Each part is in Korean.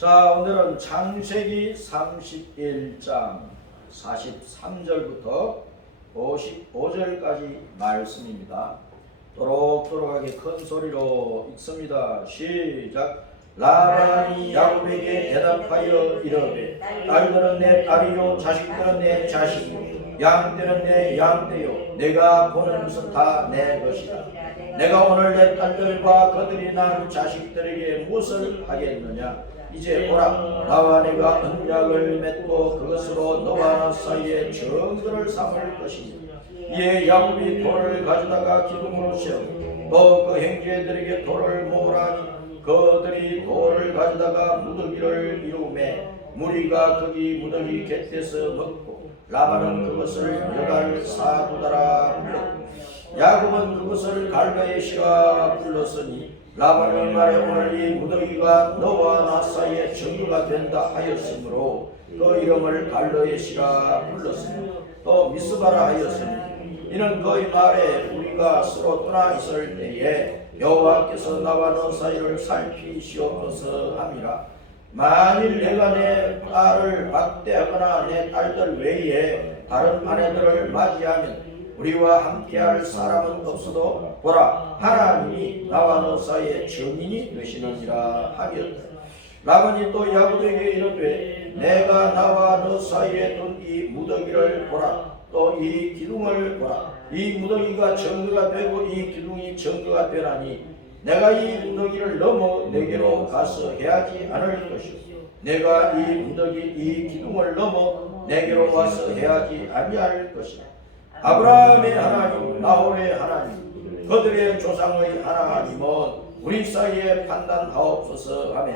자, 오늘은 창세기 31장 43절부터 55절까지 말씀입니다. 또록또록하게 큰 소리로 읽습니다. 시작. 라반이 야곱에게 대답하여 이르되 딸들은 내 딸이요 자식들은 내 자식이요 양떼는 내 양떼요 내가 보는 것은 다 내 것이다. 내가 오늘 내 딸들과 그들이 낳은 자식들에게 무엇을 하겠느냐. 이제 보라, 나와 내가 언약을 맺고 그것으로 너와 나 사이에 정거를 삼을 것이니 이에 야곱이 돌을 가져다가 기둥으로 세우고 또 그 형제들에게 돌을 모으라니 그들이 돌을 가져다가 무더기를 이루매 무리가 거기 무더기 곁에서 먹고 라반은 그것을 여갈 사두다라 불렀고 야곱은 그것을 갈대시라 불렀으니 라반의 말에 오늘 이 무더기가 너와 나 사이에 정거가 된다 하였으므로 그 이름을 갈대시라 불렀으니 또 미스바라 하였으니 이는 그의 말에 우리가 서로 떠나 있을 때에 여호와께서 나와 너 사이를 살피시옵소서 함이라. 만일 내가 내 딸을 박대하거나 내 딸들 외에 다른 아내들을 맞이하면 우리와 함께할 사람은 없어도 보라, 하나님이 나와 너 사이에 증인이 되시느니라 하였다. 라반이 또 야곱에게 이르되 내가 나와 너 사이에 둔 이 무더기를 보라. 또 이 기둥을 보라. 이 무더기가 정거가 되고 이 기둥이 정거가 되나니 내가 이 무더기를 넘어 내게로 가서 해하지 않을 것이요 내가 이 무더기 이 기둥을 넘어 내게로 와서 해하지 아니할 것이다. 아브라함의 하나님, 나홀의 하나님, 그들의 조상의 하나님은 우리 사이에 판단하옵소서 하며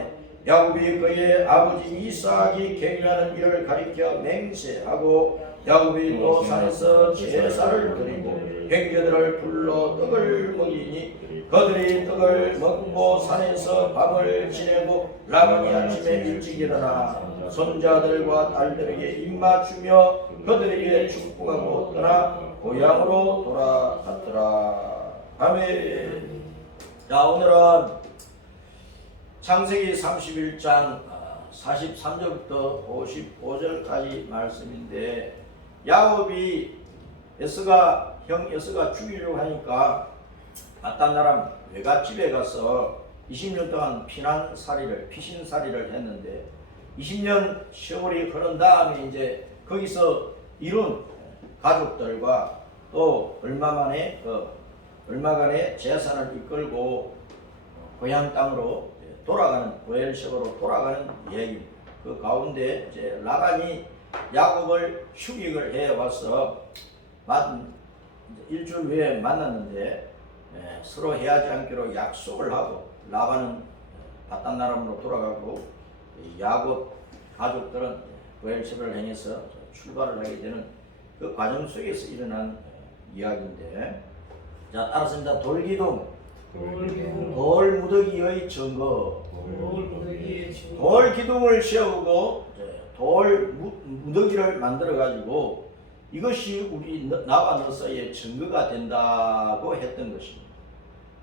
야곱이 그의 아버지 이삭이 경유하는 일을 가리켜 맹세하고 야곱이 또 산에서 제사를 드리고 형제들을 불러 떡을 먹이니 그들이 떡을 먹고 산에서 밤을 지내고 라반이 아침에 일찍 일어나 손자들과 딸들에게 입맞추며 그들에게 축복하고 떠나 고향으로 돌아갔더라. 아멘. 자, 오늘은 창세기 31장 43절부터 55절까지 말씀인데 야곱이 형 에서가 죽이려고 하니까 바단나람 외갓집에 가서 20년 동안 피신살이를 했는데 20년 세월이 흐른 다음에 이제 거기서 이룬 가족들과 또 얼마간의 재산을 이끌고 고향 땅으로 돌아가는 고엘sek으로 돌아가는 이야기입니다. 그 가운데 이제 라반이 야곱을 휴직을 해 와서 일주일 후에 만났는데 서로 헤어지지 않기로 약속을 하고 라반은 바단나람으로 돌아가고 야곱 가족들은 고엘sek을 향해서 출발을 하게 되는 그 과정 속에서 일어난 이야기인데, 자, 따라서 돌기둥, 돌 무더기의 증거, 돌 기둥을 세우고 돌 무더기를 만들어 가지고 이것이 우리 나와 너 사이에 증거가 된다고 했던 것입니다.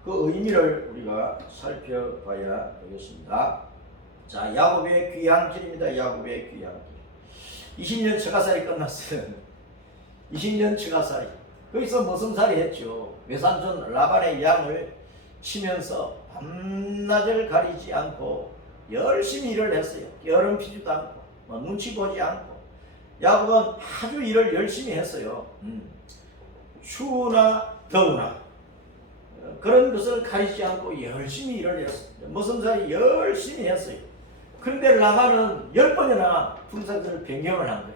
그 의미를 우리가 살펴봐야 되겠습니다. 자, 야곱의 귀향길입니다. 야곱의 귀향길. 20년 처가살이 끝났어요. 20년 처가살이. 거기서 머슴살이 했죠. 외삼촌 라반의 양을 치면서 밤낮을 가리지 않고 열심히 일을 했어요. 여름 피지도 않고 눈치 보지 않고. 야곱은 아주 일을 열심히 했어요. 추우나 더우나 그런 것을 가리지 않고 열심히 일을 했어요. 머슴살이 열심히 했어요. 그런데 라반은 10번이나 품삯을 변경을 한 거야.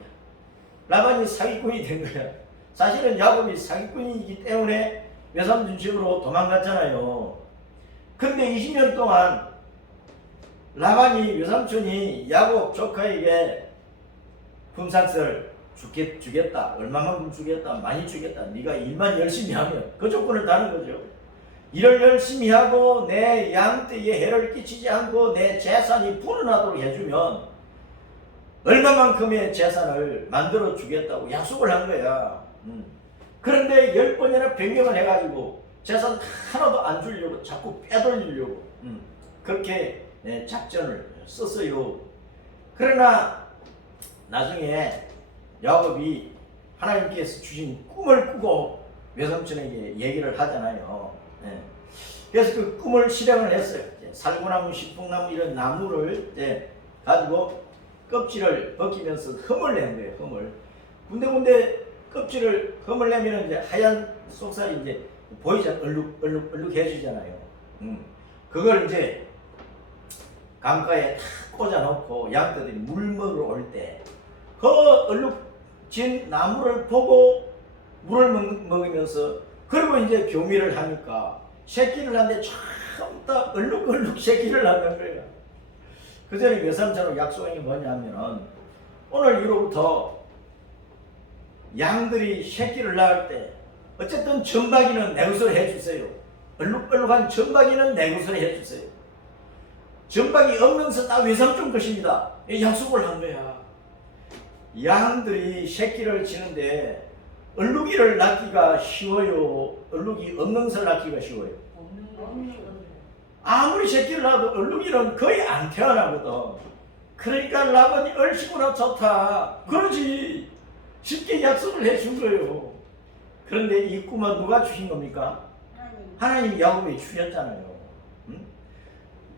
라반이 사기꾼이 된 거야. 사실은 야곱이 사기꾼이기 때문에 외삼촌 집으로 도망갔잖아요. 근데 20년 동안 라반이 외삼촌이 야곱 조카에게 품삯을 주겠다. 얼마만큼 주겠다. 많이 주겠다. 네가 일만 열심히 하면 그 조건을 다는 거죠. 일을 열심히 하고 내 양떼에 해를 끼치지 않고 내 재산이 불어나도록 해주면 얼마만큼의 재산을 만들어 주겠다고 약속을 한 거야. 그런데 10번이나 변경을 해가지고 재산 하나도 안 주려고 자꾸 빼돌리려고 그렇게 작전을 썼어요. 그러나 나중에 야곱이 하나님께서 주신 꿈을 꾸고 외삼촌에게 얘기를 하잖아요. 예. 그래서 그 꿈을 실행을 했어요. 살구나무, 식풍나무 이런 나무를 가지고 껍질을 벗기면서 흠을 낸 거예요. 흠을 군데군데 껍질을 흠을 내면 이제 하얀 속살이 이제 보이잖아요. 얼룩해지잖아요. 그걸 이제 강가에 탁 꽂아놓고 양떼들이 물 먹으러 올 때 그 얼룩진 나무를 보고 물을 먹으면서 그리고 이제 교미를 하니까 새끼를 하는데 참다 얼룩얼룩 새끼를 하는 거예요. 그 전에 외삼촌하고 약속한 게 뭐냐면은 오늘 이후로부터 양들이 새끼를 낳을 때 어쨌든 점박이는 내 것을 해주세요. 얼룩얼룩한 점박이는 내 것을 해주세요. 점박이 없면서 다 외삼촌 것입니다. 약속을 한 거야. 양들이 새끼를 치는데 얼룩이를 낳기가 쉬워요? 얼룩이 없는 것을 낳기가 쉬워요? 아무리 새끼를 낳아도 얼룩이는 거의 안 태어나거든. 그러니까 라반이 얼씨구나 좋다. 그러지. 쉽게 약속을 해준 거예요. 그런데 이 꿈은 누가 주신 겁니까? 하나님이 야곱에게 주셨잖아요.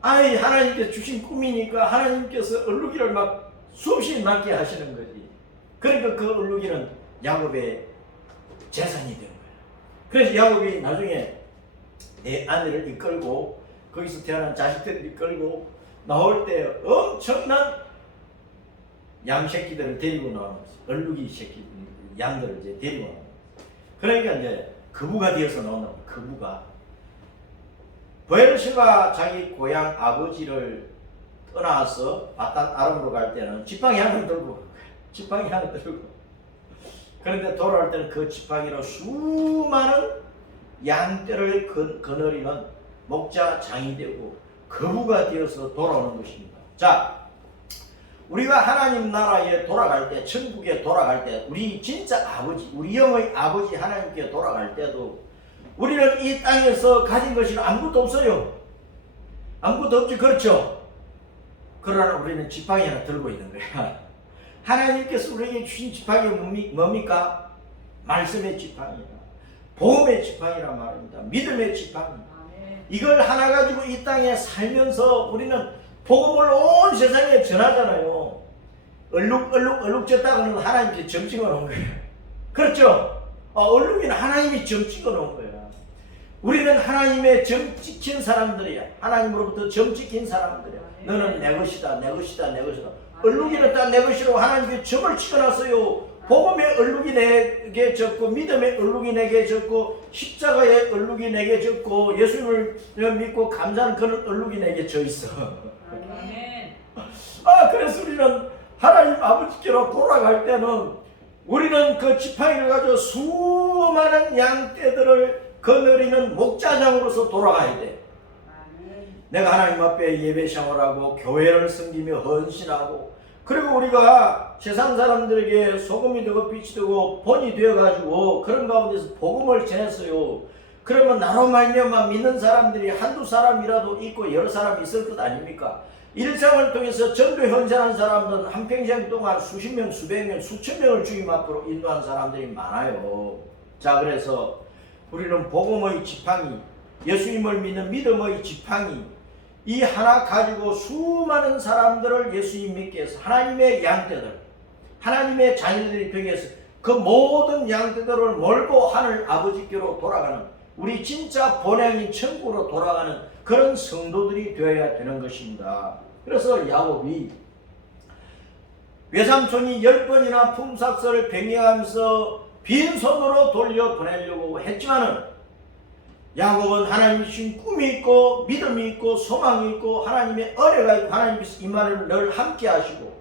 아니 하나님께서 주신 꿈이니까 하나님께서 얼룩이를 막 수없이 낳게 하시는 거지. 그러니까 그 얼룩이는 야곱의 재산이 된 거야. 그래서 야곱이 나중에 내 아내를 이끌고 거기서 태어난 자식들을 이끌고 나올 때 엄청난 양새끼들을 데리고 나오는 얼룩이 새끼 양들을 이제 데리고 나오는. 그러니까 이제 거부가 되어서 나온다고. 거부가 보엘시가 자기 고향 아버지를 떠나서 바단 아람으로 갈 때는 지팡이향을 들고 간 거예요. 지팡이향을 들고. 그런데 돌아올 때는 그 지팡이로 수많은 양떼를 거느리는 목자장이 되고 거부가 되어서 돌아오는 것입니다. 자, 우리가 하나님 나라에 돌아갈 때, 천국에 돌아갈 때, 우리 진짜 아버지, 우리 영의 아버지 하나님께 돌아갈 때도 우리는 이 땅에서 가진 것이 아무것도 없어요. 아무것도 없지, 그렇죠? 그러나 우리는 지팡이 하나 들고 있는 거야. 하나님께서 우리에게 주신 지팡이가 뭡니까? 말씀의 지팡이라, 복음의 지팡이라 말입니다. 믿음의 지팡이. 이걸 하나 가지고 이 땅에 살면서 우리는 복음을 온 세상에 전하잖아요. 얼룩졌다고는 하나님께 점 찍어 놓은 거예요. 그렇죠? 얼룩이는 하나님이 점 찍어 놓은 거예요. 우리는 하나님의 점 찍힌 사람들이야. 하나님으로부터 점 찍힌 사람들이야. 너는 내 것이다, 내 것이다, 내 것이다. 얼룩이는 다 내 것이라고 하나님께 점을 찍어놨어요. 복음의 얼룩이 내게 졌고, 믿음의 얼룩이 내게 졌고, 십자가의 얼룩이 내게 졌고, 예수님을 믿고 감사하는 그런 얼룩이 내게 져 있어. 그래서 우리는 하나님 아버지께로 돌아갈 때는 우리는 그 지팡이를 가지고 수많은 양떼들을 거느리는 목자장으로서 돌아가야 돼. 내가 하나님 앞에 예배 샤워하고 교회를 섬기며 헌신하고, 그리고 우리가 세상 사람들에게 소금이 되고 빛이 되고 본이 되어가지고 그런 가운데서 복음을 전했어요. 그러면 나로 말미암아 믿는 사람들이 한두 사람이라도 있고 여러 사람이 있을 것 아닙니까? 일상을 통해서 전도 헌신한 사람들은 한평생 동안 수십 명, 수백 명, 수천 명을 주님 앞으로 인도한 사람들이 많아요. 자, 그래서 우리는 복음의 지팡이, 예수님을 믿는 믿음의 지팡이, 이 하나 가지고 수많은 사람들을 예수님 믿게 해서 하나님의 양떼들, 하나님의 자녀들이 되게 해서 그 모든 양떼들을 몰고 하늘 아버지께로 돌아가는, 우리 진짜 본향인 천국으로 돌아가는 그런 성도들이 되어야 되는 것입니다. 그래서 야곱이 외삼촌이 10번이나 품삯을 병행하면서 빈손으로 돌려보내려고 했지만은 야곱은 하나님이 주신 꿈이 있고 믿음이 있고 소망이 있고 하나님의 은혜가 있고 하나님께서 임마누엘 늘 함께 하시고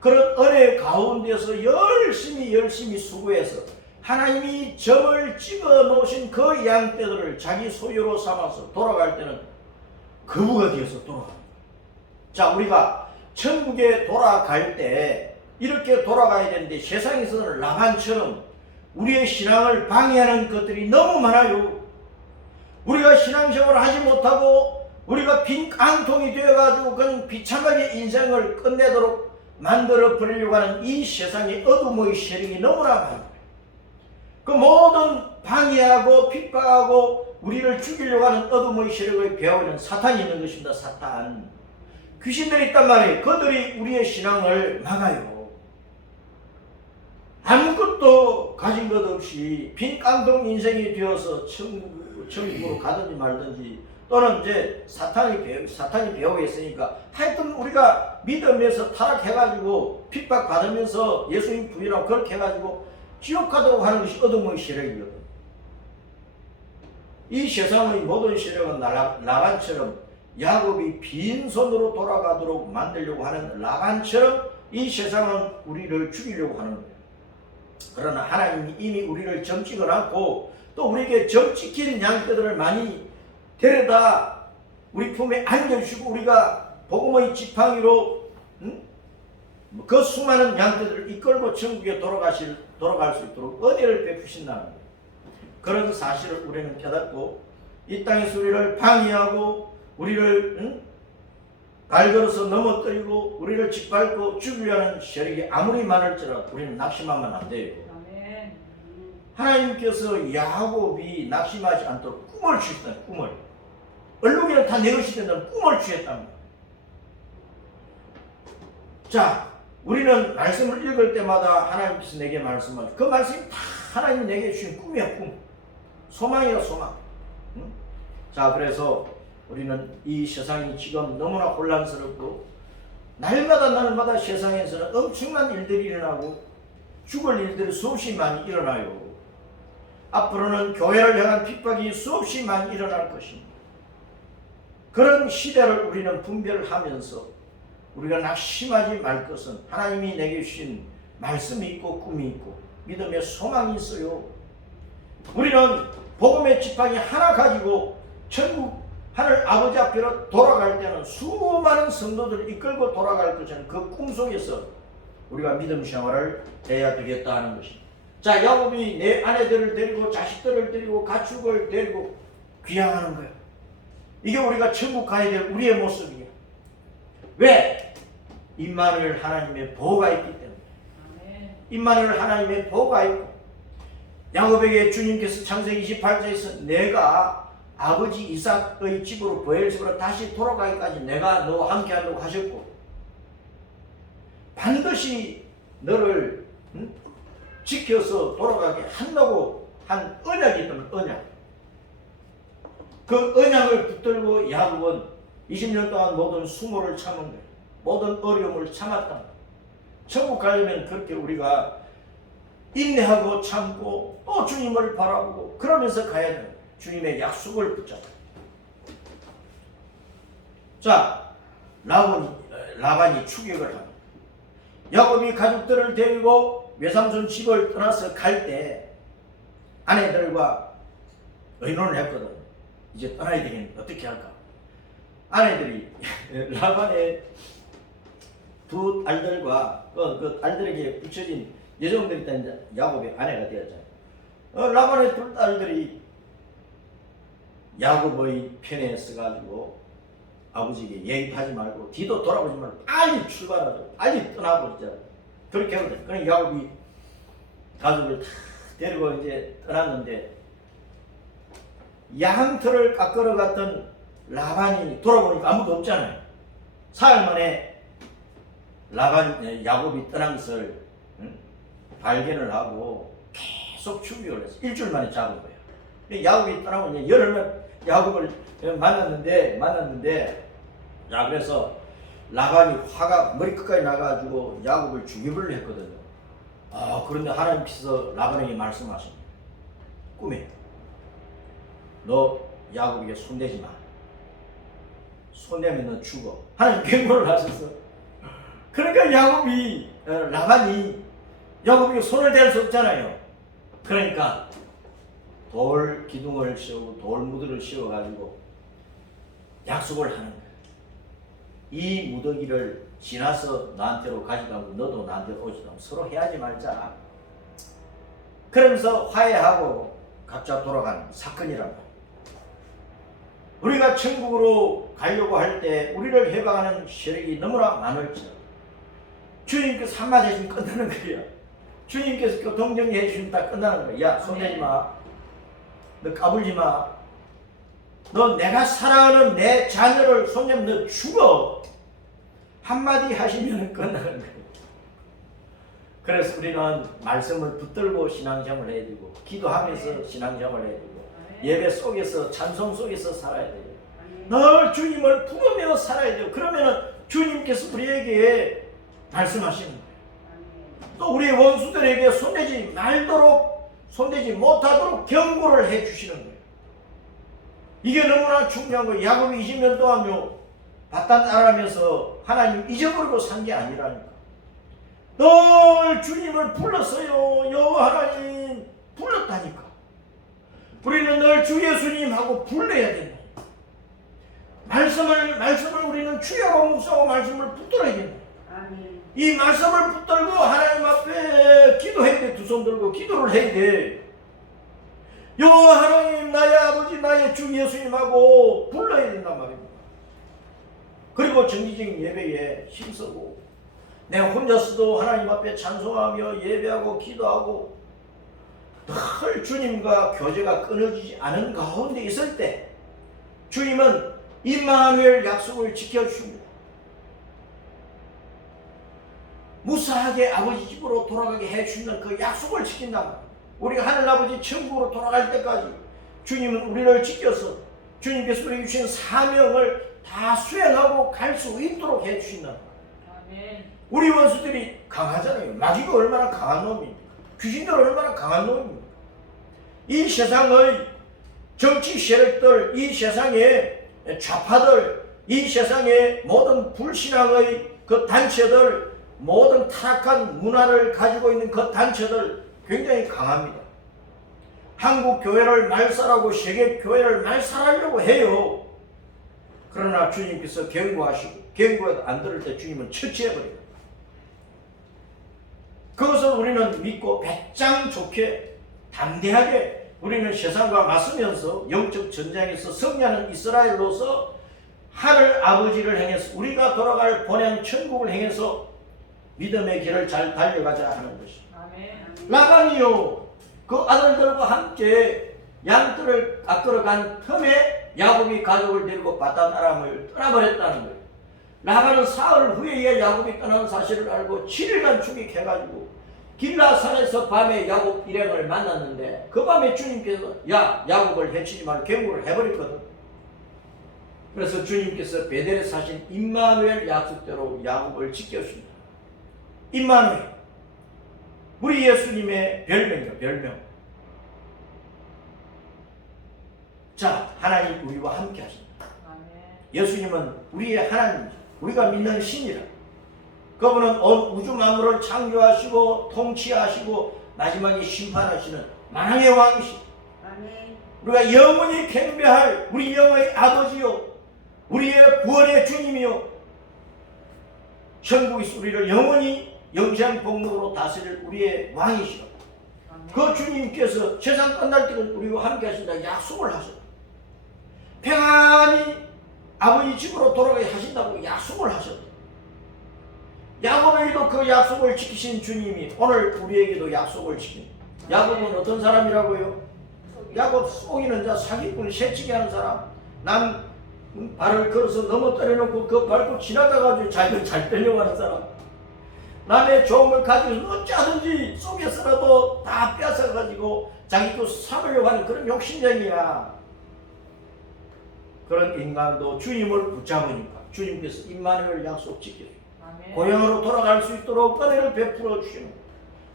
그런 은혜 가운데서 열심히 수고해서 하나님이 점을 찍어 놓으신 그 양떼들을 자기 소유로 삼아서 돌아갈 때는 거부가 되어서 돌아갑니다. 자, 우리가 천국에 돌아갈 때 이렇게 돌아가야 되는데 세상에서는 라반처럼 우리의 신앙을 방해하는 것들이 너무 많아요. 우리가 신앙생활을 하지 못하고 우리가 빈 깡통이 되어가지고 그냥 비참하게 인생을 끝내도록 만들어 버리려고 하는 이 세상의 어둠의 세력이 너무나 많아요. 그 모든 방해하고 핍박하고 우리를 죽이려고 하는 어둠의 세력의 배후에는 사탄이 있는 것입니다. 사탄. 귀신들이 있단 말이에요. 그들이 우리의 신앙을 막아요. 아무것도 가진 것 없이 빈 깡통 인생이 되어서 천국으로 가든지 말든지, 또는 이제 사탄이 배후에 있으니까 하여튼 우리가 믿음에서 타락해가지고 핍박받으면서 예수님 부인하고 그렇게 해가지고 지옥 가도록 하는 것이 어둠의 세력이거든. 이 세상의 모든 세력은 라반처럼 야곱이 빈손으로 돌아가도록 만들려고 하는 라반처럼 이 세상은 우리를 죽이려고 하는 거예요. 그러나 하나님이 이미 우리를 점찍어 놨고 또 우리에게 점찍힌 양떼들을 많이 데려다 우리 품에 안겨주시고 우리가 복음의 지팡이로 그 수많은 양떼들을 이끌고 천국에 돌아갈 수 있도록 은혜를 베푸신다는 거예요. 그런 사실을 우리는 깨닫고 이 땅에서 우리를 방해하고 우리를 갈걸어서 넘어뜨리고 우리를 짓밟고 죽이려는 세력이 아무리 많을지라도 우리는 낙심하면 안 돼요. 하나님께서 야곱이 낙심하지 않도록 꿈을 주셨다. 꿈을. 얼룩이는 다 내 것이 된다는 꿈을 주셨답니다. 자, 우리는 말씀을 읽을 때마다 하나님께서 내게 말씀하시고 그 말씀이 다 하나님이 내게 주신 꿈이야. 꿈. 소망이야. 소망. 응? 자, 그래서 우리는 이 세상이 지금 너무나 혼란스럽고 날마다 세상에서는 엄청난 일들이 일어나고 죽을 일들이 수없이 많이 일어나요. 앞으로는 교회를 향한 핍박이 수없이 많이 일어날 것입니다. 그런 시대를 우리는 분별하면서 우리가 낙심하지 말 것은 하나님이 내게 주신 말씀이 있고 꿈이 있고 믿음의 소망이 있어요. 우리는 복음의 지팡이 하나 가지고 천국 하늘 아버지 앞으로 돌아갈 때는 수많은 성도들을 이끌고 돌아갈 것은 그 꿈속에서 우리가 믿음 생활을 해야 되겠다 하는 것입니다. 자, 야곱이 내 아내들을 데리고 자식들을 데리고 가축을 데리고 귀향하는 거예요. 이게 우리가 천국 가야 될 우리의 모습이에요. 왜? 임마누엘 하나님의 보호가 있기 때문에. 임마누엘 하나님의 보호가 있고 야곱에게 주님께서 창세기 28장에서 내가 아버지 이삭의 집으로 브엘집으로 다시 돌아가기까지 내가 너와 함께 한다고 하셨고 반드시 너를 지켜서 돌아가게 한다고 한 언약이 있다면 언약. 그 언약을 붙들고 야곱은 20년 동안 모든 수모를 참은 거예요. 모든 어려움을 참았다. 천국 가려면 그렇게 우리가 인내하고 참고 또 주님을 바라보고 그러면서 가야 돼요. 주님의 약속을 붙잡아. 자, 라반이 추격을 합니다. 야곱이 가족들을 데리고 외삼촌 집을 떠나서 갈 때 아내들과 의논을 했거든. 이제 떠나야 되겠는데 어떻게 할까? 아내들이 라반의 두 딸들과 그 딸들에게 붙여진 여종들이 있다. 이제 야곱의 아내가 되었잖아요. 라반의 두 딸들이 야곱의 편에 서가지고 아버지에게 얘기하지 말고 뒤도 돌아보지 말고 빨리 출발하자, 빨리 떠나보자. 그렇게 하거든. 그러니까 야곱이 가족을 다 데리고 이제 떠났는데 양털을 깎으러 갔던 라반이 돌아보니까 아무도 없잖아요. 사흘 만에 야곱이 떠난 것을 발견을 하고 계속 추격을 했어. 일주일 만에 잡은 거예요. 야곱이 떠나고 이제 열흘만 야곱을 만났는데 자, 그래서 라반이 화가 머리끝까지 나가지고 야곱을 죽이버리려 했거든요. 그런데 하나님께서 라반에게 말씀하십니다. 꿈에 너 야곱에게 손대지 마. 손대면 너 죽어. 하나님 경고를 하셨어. 그러니까 라반이 야곱에게 손을 댈 수 없잖아요. 그러니까 돌 기둥을 씌우고 돌 무드를 씌워가지고 약속을 하는 거예요. 이 무더기를 지나서 나한테로 가져가고 너도 나한테로 오지도 않고 서로 헤어지지 말자. 그러면서 화해하고 각자 돌아가는 사건이란 말이에요. 우리가 천국으로 가려고 할 때 우리를 해방하는 세력이 너무나 많을지라도 주님께서 한마디 해주면 끝나는 거야. 주님께서 교통정리해 주시면 다 끝나는 거야. 야, 손대지 마. 너 까불지 마. 너 내가 사랑하는 내 자녀를 손잡으면 너 죽어. 한마디 하시면 끝나는 거예요. 그래서 우리는 말씀을 붙들고 신앙생활을 해야 되고, 기도하면서 신앙생활을 해야 되고, 예배 속에서 찬송 속에서 살아야 돼요. 늘 주님을 부르며 살아야 돼요. 그러면 주님께서 우리에게 말씀하시는 거예요. 또 우리의 원수들에게 손대지 말도록, 손대지 못하도록 경고를 해 주시는 거예요. 이게 너무나 중요한 거예요. 야곱이 20년 동안요 바딴 나라면서 하나님 잊어버리고 산 게 아니라니까. 늘 주님을 불렀어요. 여호와 하나님 불렀다니까. 우리는 늘 주 예수님하고 불러야 된다. 말씀을 우리는 주야로 묵상하고 말씀을 붙들어야 된다. 이 말씀을 붙들고 하나님 앞에 기도해야 돼. 두 손 들고 기도를 해야 돼. 여호와 하나님, 나의 아버지, 나의 주 예수님하고 불러야 된단 말입니다. 그리고 정기적인 예배에 힘쓰고 내가 혼자서도 하나님 앞에 찬송하며 예배하고 기도하고 늘 주님과 교제가 끊어지지 않은 가운데 있을 때 주님은 임마누엘 약속을 지켜주십니다. 무사하게 아버지 집으로 돌아가게 해주시는 그 약속을 지킨단 말이에요. 우리가 하늘아버지 천국으로 돌아갈 때까지 주님은 우리를 지켜서 주님께서 우리에게 주신 사명을 다 수행하고 갈 수 있도록 해주신다. 우리 원수들이 강하잖아요. 마귀가 얼마나 강한 놈입니까? 귀신들 얼마나 강한 놈입니까? 이 세상의 정치 세력들, 이 세상의 좌파들, 이 세상의 모든 불신앙의 그 단체들, 모든 타락한 문화를 가지고 있는 그 단체들 굉장히 강합니다. 한국 교회를 말살하고 세계 교회를 말살하려고 해요. 그러나 주님께서 경고하시고 경고해도 안 들을 때 주님은 처치해버립니다. 그것을 우리는 믿고 배짱 좋게 담대하게 우리는 세상과 맞서면서 영적 전쟁에서 승리하는 이스라엘로서 하늘 아버지를 향해서 우리가 돌아갈 본향 천국을 향해서 믿음의 길을 잘 달려가자 하는 것입니다. 라반이요 그 아들들과 함께 양들을 깎으러 간 틈에 야곱이 가족을 데리고 바단 아람을 떠나버렸다는 거예요. 라반은 사흘 후에 야곱이 떠나는 사실을 알고 7일간 추격해가지고 길라산에서 밤에 야곱 일행을 만났는데 그 밤에 주님께서 야곱을 해치지 말고 경고를 해버렸거든. 그래서 주님께서 베델에서 하신 임마누엘 약속대로 야곱을 지켜주십니다. 임마누엘, 우리 예수님의 별명이요, 별명. 자, 하나님 우리와 함께 하신다. 예수님은 우리의 하나님이죠. 우리가 믿는 신이라. 그분은 온 우주 만물을 창조하시고 통치하시고 마지막에 심판하시는 만왕의 왕이시다. 우리가 영원히 경배할 우리 영의 아버지요, 우리의 구원의 주님이요, 천국에서 우리를 영원히 영생복록으로 다스릴 우리의 왕이시오. 그 주님께서 세상 끝날 때는 우리와 함께 하신다 약속을 하셨다. 평안히 아버지 집으로 돌아가게 하신다고 약속을 하셨다. 야곱에게도 그 약속을 지키신 주님이 오늘 우리에게도 약속을 지킵니다. 야곱은 어떤 사람이라고요? 야곱 속이는 자, 사기꾼, 새치기 하는 사람. 남 발을 걸어서 넘어뜨려놓고 그 밟고 지나가가지고 자기를 잘 빼려고 하는 사람. 남의 좋은 걸 가지고 어찌하든지 속에서라도 다 뺏어가지고 자기 것 삼으려고 하는 그런 욕심쟁이야. 그런 인간도 주님을 붙잡으니까 주님께서 임마누엘 약속 지켜주고 고향으로 돌아갈 수 있도록 은혜를 베풀어 주시는,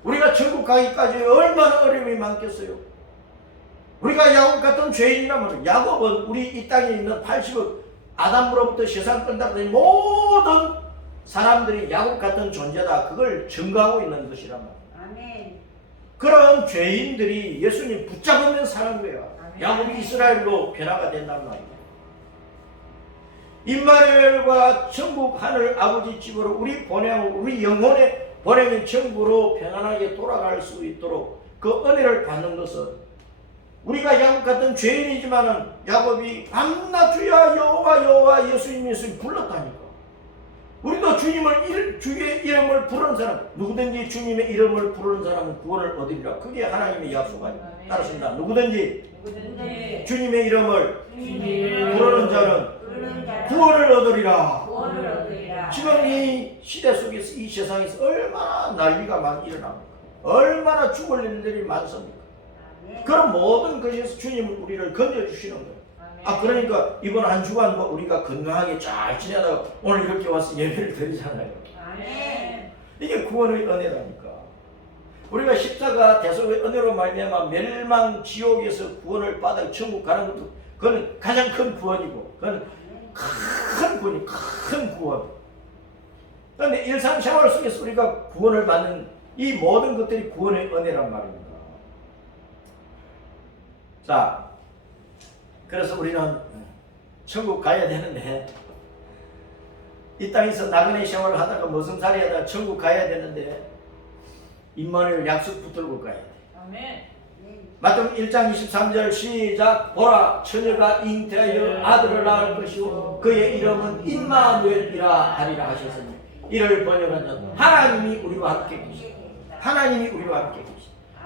우리가 천국 가기까지 얼마나 어려움이 많겠어요. 우리가 야곱 같은 죄인이라면, 야곱은 우리 이 땅에 있는 80억 아담으로부터 세상 끝날까지 모든 사람들이 야곱 같은 존재다, 그걸 증거하고 있는 것이란 말이에요. 그런 죄인들이 예수님 붙잡으면 사는 거예요. 야곱이 이스라엘로 변화가 된단 말이에요. 임마누엘과 천국 하늘 아버지 집으로 우리 본향, 우리 영혼의 본향인 천국으로 평안하게 돌아갈 수 있도록 그 은혜를 받는 것은 우리가 야곱 같은 죄인이지만은 야곱이 밤낮 주야 여호와 여호와 예수님 예수님 불렀다니까. 우리도 주의 이름을 부르는 사람, 누구든지 주님의 이름을 부르는 사람은 구원을 얻으리라. 그게 하나님의 약속 아닙니까? 따르십니다. 누구든지 주님의 이름을 부르는 자는 구원을 얻으리라. 지금 이 시대 속에서, 이 세상에서 얼마나 난리가 많이 일어납니까? 얼마나 죽을 일들이 많습니까? 그런 모든 것에서 주님은 우리를 건져주시는 거예요. 그러니까 이번 한 주간 우리가 건강하게 잘 지내다가 오늘 이렇게 와서 예배를 드리잖아요. 이게 구원의 은혜라니까. 우리가 십자가 대속의 은혜로 말미암아 멸망 지옥에서 구원을 받아 천국 가는 것도 그건 가장 큰 구원이고, 그건 큰 구원이, 큰 구원. 그런데 일상생활 속에서 우리가 구원을 받는 이 모든 것들이 구원의 은혜란 말입니다. 자, 그래서 우리는 천국 가야 되는데, 이 땅에서 나그네 생활을 하다가 머슴살이 하다가 천국 가야 되는데 임마누엘 약속 붙들고 가야 돼. 아멘. 마태복음 1장 23절 시작. 보라, 처녀가 잉태하여 아들을 낳을 것이요 그의 이름은 임마누엘이라 하리라 하셨으니, 이를 번역하면 하나님이 우리와 함께 계시다. 하나님이 우리와 함께 계시다.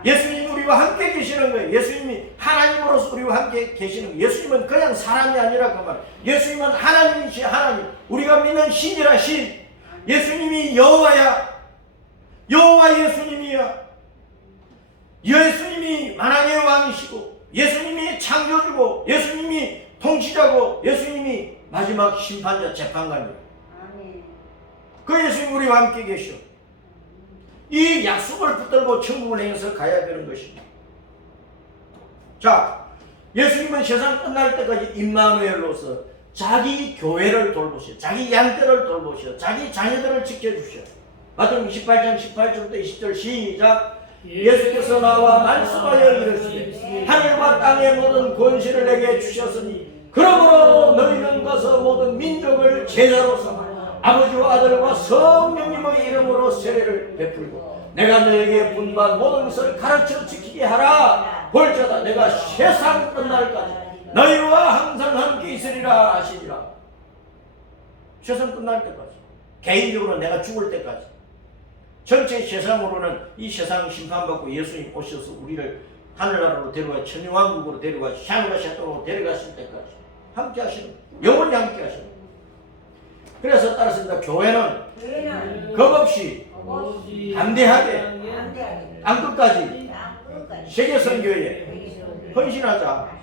예수님이 우리와 함께 계시는 거예요. 예수님이 하나님으로서 우리와 함께 계시는 거예요. 예수님은 그냥 사람이 아니라 그 말이에요. 예수님은 하나님이시 하나님. 우리가 믿는 신이라 신. 예수님이 여호와야. 여호와 예수님이야. 예수님이 만왕의 왕이시고, 예수님이 창조주고, 예수님이 통치자고, 예수님이 마지막 심판자 재판관이에요. 그 예수님 우리와 함께 계셔. 이 약속을 붙들고 천국을 향해서 가야 되는 것입니다. 자, 예수님은 세상 끝날 때까지 임마누엘로서 자기 교회를 돌보셔, 자기 양떼를 돌보셔, 자기 자녀들을 지켜주셔. 마태복음 28장 18절부터 20절 시작. 예수께서 나와 말씀하여 이르시되 하늘과 땅의 모든 권세를 내게 주셨으니 그러므로 너희는 가서 모든 민족을 제자로 삼아 아버지와 아들과 성령님의 이름으로 세례를 베풀고 내가 너에게 분반 모든 것을 가르쳐 지키게 하라. 볼지어다 내가 세상 끝날까지 너희와 항상 함께 있으리라 하시니라. 세상 끝날 때까지, 개인적으로 내가 죽을 때까지, 전체 세상으로는 이 세상 심판받고 예수님 오셔서 우리를 하늘나라로 데려가 천년왕국으로 데려가 샤누가 샤토로 데려가실 때까지 함께 하시는, 영원히 함께 하시는. 그래서 따라서 교회는 겁없이 담대하게 안끝까지 세계 선교에 헌신하자.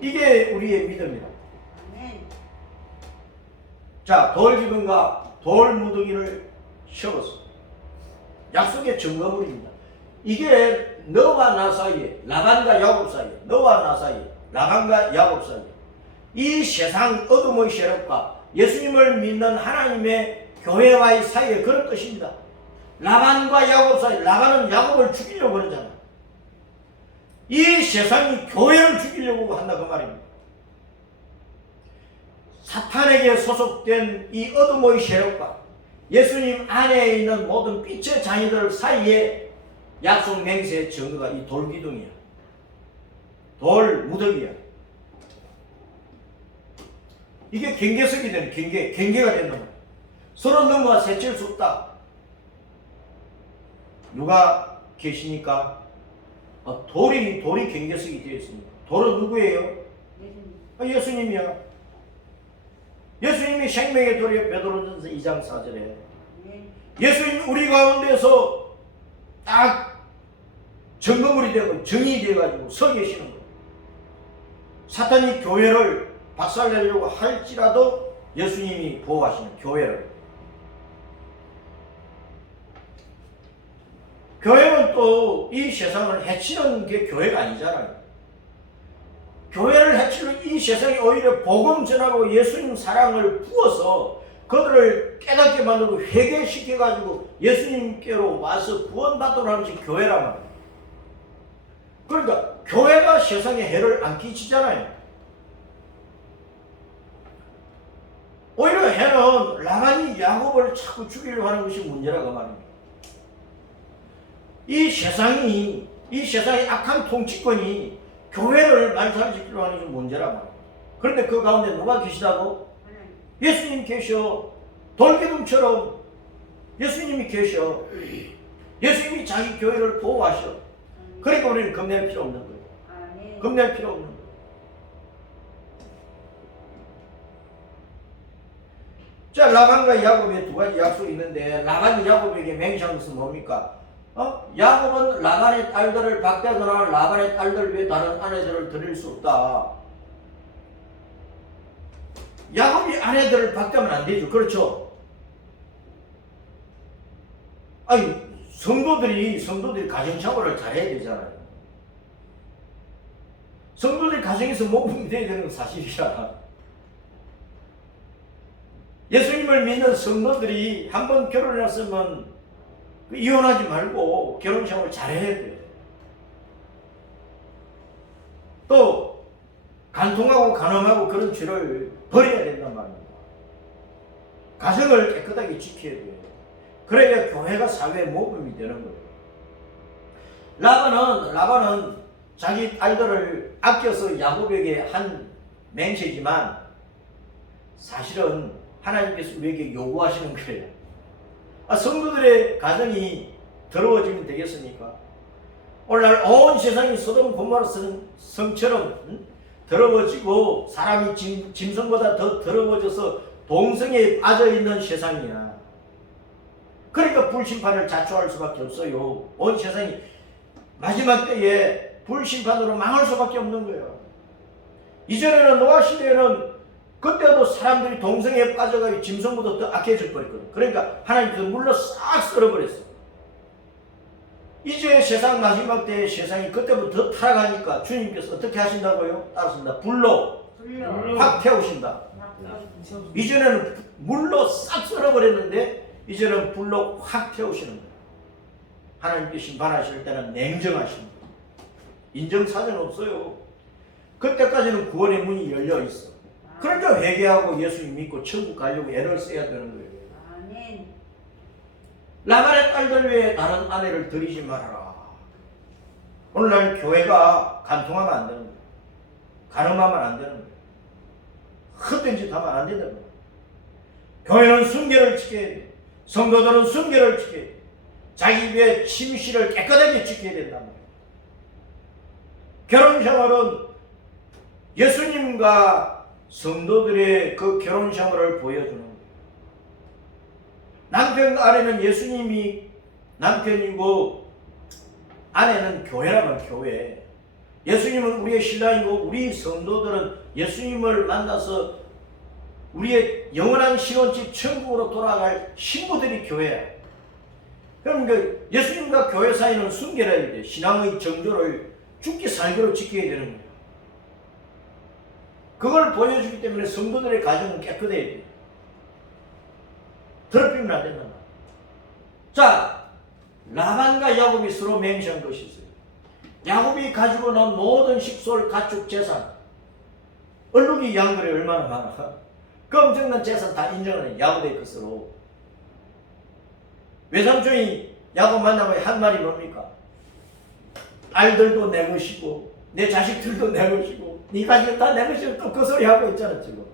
이게 우리의 믿음이다. 자, 돌 기둥과 돌 무더기를 세웠어. 약속의 증거물입니다. 이게 너와 나 사이에, 라반과 야곱 사이에, 너와 나 사이에, 라반과 야곱 사이에, 이 세상 어둠의 세력과 예수님을 믿는 하나님의 교회와의 사이에 그런 뜻입니다. 라반과 야곱 사이, 라반은 야곱을 죽이려고 그러잖아요. 이 세상이 교회를 죽이려고 한다 그 말입니다. 사탄에게 소속된 이 어둠의 세력과 예수님 안에 있는 모든 빛의 자녀들 사이에 약속 맹세의 증거가 이 돌기둥이야. 돌 무더기야. 이게 경계석이 되는, 경계가 된단 말이야. 서로 넘어가 세칠 수 없다. 누가 계시니까? 돌이 경계석이 되어 있습니다. 돌은 누구예요? 예수님이야. 예수님이 생명의 돌이요. 베드로전서 2장 4절에 예수님 우리 가운데서 딱 증거물이 되고 정의 되어가지고 서 계시는 거예요. 사탄이 교회를 박살내려고 할지라도 예수님이 보호하시는 교회를. 교회는 또 이 세상을 해치는 게 교회가 아니잖아요. 교회를 해치는 이 세상이 오히려 복음 전하고 예수님 사랑을 부어서 그들을 깨닫게 만들고 회개시켜가지고 예수님께로 와서 구원받도록 하는 것이 교회란 말이에요. 그러니까 교회가 세상에 해를 안 끼치잖아요. 오히려 해는 라반이 야곱을 자꾸 죽이려고 하는 것이 문제라고 말입니다. 이 세상의 악한 통치권이 교회를 말살시키려고 하는 게 문제란 말이에요. 그런데 그 가운데 누가 계시다고? 예수님 계셔. 돌기둥처럼 예수님이 계셔. 예수님이 자기 교회를 보호하셔. 그러니까 우리는 겁낼 필요 없는 거예요. 겁낼 필요 없는 거예요. 자, 라반과 야곱의 두 가지 약속이 있는데, 라반이 야곱에게 맹세한 것은 뭡니까? 야곱은 라반의 딸들을 박대하거나 라반의 딸들 외에 다른 아내들을 드릴 수 없다. 야곱이 아내들을 박대하면 안 되죠. 그렇죠? 아니, 성도들이 가정생활을 잘해야 되잖아요. 성도들이 가정에서 모범이 되어야 되는 건 사실이야. 예수님을 믿는 성도들이 한번 결혼했으면 이혼하지 말고 결혼생활을 잘해야 돼요. 또 간통하고 간음하고 그런 죄를 버려야 된단 말입니다. 가정을 깨끗하게 지켜야 돼요. 그래야 교회가 사회의 모범이 되는 거예요. 라반은 자기 딸들을 아껴서 야곱에게 한 맹세지만 사실은 하나님께서 우리에게 요구하시는 거예요. 성도들의 가정이 더러워지면 되겠습니까? 오늘날 온 세상이 소돔 고모라 성처럼 더러워지고 사람이 짐승보다 더 더러워져서 동성애에 빠져있는 세상이야. 그러니까 불심판을 자초할 수밖에 없어요. 온 세상이 마지막 때에 불심판으로 망할 수밖에 없는 거예요. 이전에는 노아 시대에는 그때도 사람들이 동성애에 빠져가지고 짐승보다 더 악해질 뻔했거든. 그러니까 하나님께서 물로 싹 썰어버렸어. 이제 세상 마지막 때의 세상이 그때부터 더 타락하니까 주님께서 어떻게 하신다고요? 따랐습니다. 불로 확 태우신다. 이전에는 물로 싹 썰어버렸는데 이제는 불로 확 태우시는 거예요. 하나님께 심판하실 때는 냉정하십니다. 인정사정 없어요. 그때까지는 구원의 문이 열려 있어. 그러니까 회개하고 예수님 믿고 천국 가려고 애를 써야 되는 거예요. 아멘. 라반의 딸들 외에 다른 아내를 들이지 말아라. 오늘날 교회가 간통하면 안 되는 거예요. 간음하면 안 되는 거예요. 헛된 짓 하면 안 된다는 거예요. 교회는 순결을 지켜야 돼요. 성도들은 순결을 지켜야 돼요. 자기 위에 침실을 깨끗하게 지켜야 된단 말이에요. 결혼생활은 예수님과 성도들의 그 결혼생활을 보여주는 거예요. 남편과 아내는 예수님이 남편이고 아내는 교회라면 교회. 예수님은 우리의 신랑이고 우리 성도들은 예수님을 만나서 우리의 영원한 신혼집 천국으로 돌아갈 신부들이 교회야. 그러니까 예수님과 교회 사이는 순결해야 돼. 신앙의 정조를 죽기 살기로 지켜야 되는 거예요. 그걸 보여주기 때문에 성도들의 가정은 깨끗해야 돼요. 더럽히면 안 된다. 자, 라반과 야곱이 서로 맹세한 것이 있어요. 야곱이 가지고 나온 모든 식솔, 가축, 재산. 얼룩이 양들이 얼마나 많아. 그 엄청난 재산 다 인정하는 야곱의 것으로. 외삼촌이 야곱 만나면 한 말이 뭡니까? 딸들도 내 것이고 내 자식들도 내 것이고 네 가지고 다 내 것이고 또 그 소리 하고 있잖아 지금.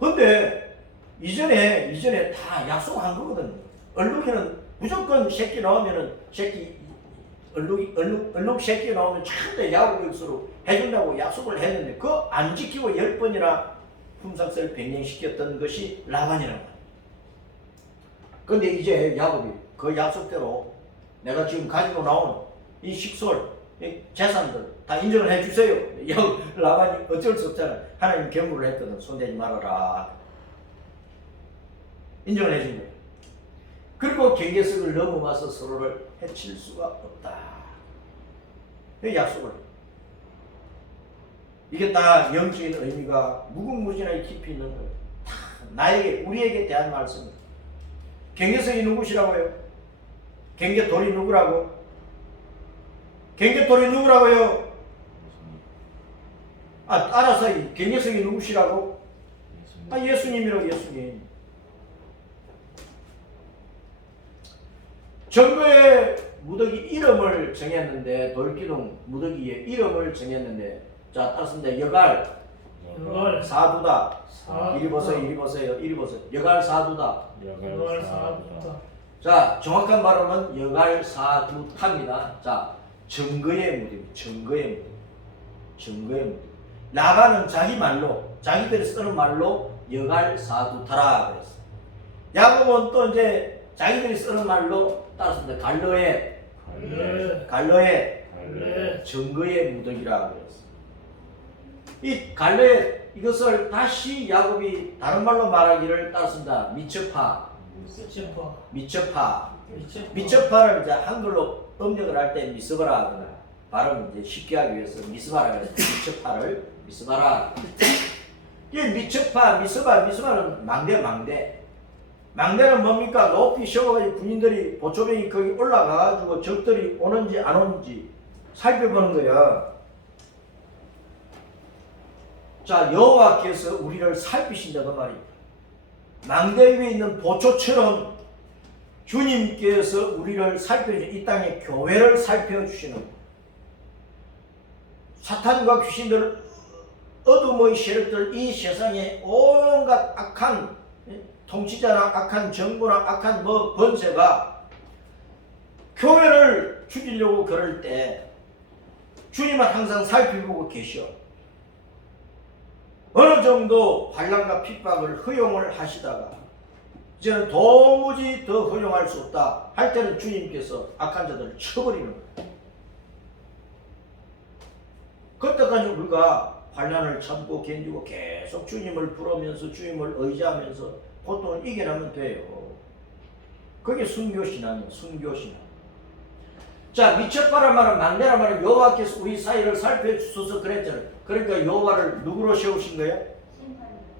근데 이전에 다 약속한 거거든요. 얼룩이는 무조건 새끼 나오면은 얼룩 새끼 나오면 전부 야곱의 것으로 해준다고 약속을 했는데 그거 안 지키고 10번이나 품삯을 변경시켰던 것이 라반이라고 합니다. 근데 이제 야곱이 그 약속대로 내가 지금 가지고 나온 이 식솔, 이 재산들 다 인정을 해주세요. 라반이 어쩔 수 없잖아. 하나님 경고를 했거든. 손대지 말아라. 인정을 해준 거예요. 그리고 경계선을 넘어가서 서로를 해칠 수가 없다. 이 약속을. 이게 다 영적인 의미가 무궁무진하게 깊이 있는 거예요. 다 나에게, 우리에게 대한 말씀입니다. 경계선이 누구시라고요? 경계돌이 누구라고? 경계돌이 누구라고요? 따라서 경계선이 누구시라고? 예수님이라고. 예수님. 전거의 무더기 이름을 정했는데 돌기둥 무더기의 이름을 정했는데 자 따라서 여갈 여갈 사두다. 사두다. 이리 보세요. 이리 보세요. 이리 보세요. 여갈 사두다. 여갈 사두다. 자 정확한 발음은 여갈 사두타입니다. 자 증거의 무덤. 증거의 무덤. 증거의 무덤. 라반은 자기 말로 자기들이 쓰는 말로 여갈 사두타라 그랬어. 야곱은 또 이제 자기들이 쓰는 말로 따라서 갈러에 증거의 무덤이라 그랬어. 이 갈래 이것을 다시 야곱이 다른 말로 말하기를 따랐습니다. 미처파. 미처파를 이제 한글로 음력을 할 때 미스바라 발음을 이제 쉽게 하기 위해서 미스바라 그래서 미처파를 미스바라. 이 미처파 미스바는 망대. 망대는 뭡니까? 높이 세워가지고 군인들이 보초병이 거기 올라가가지고 적들이 오는지 안 오는지 살펴보는 거야. 자, 여호와께서 우리를 살피신다는 말입니다. 망대 위에 있는 보초처럼 주님께서 우리를 살펴주시는 이 땅의 교회를 살펴주시는 사탄과 귀신들, 어둠의 세력들, 이 세상에 온갖 악한 통치자나 악한 정부나 악한 번세가 교회를 죽이려고 그럴 때 주님은 항상 살펴보고 계셔. 어느 정도 환난과 핍박을 허용을 하시다가 이제는 도무지 더 허용할 수 없다 할 때는 주님께서 악한 자들을 쳐버리는 거예요. 그때까지 우리가 환난을 참고 견디고 계속 주님을 부르면서 주님을 의지하면서 고통을 이겨내면 돼요. 그게 순교신앙이에요. 순교신앙. 자, 미처파란 말은 망대란 말은 여호와께서 우리 사이를 살펴주셔서 그랬잖아요. 그러니까 여호와를 누구로 세우신 거예요?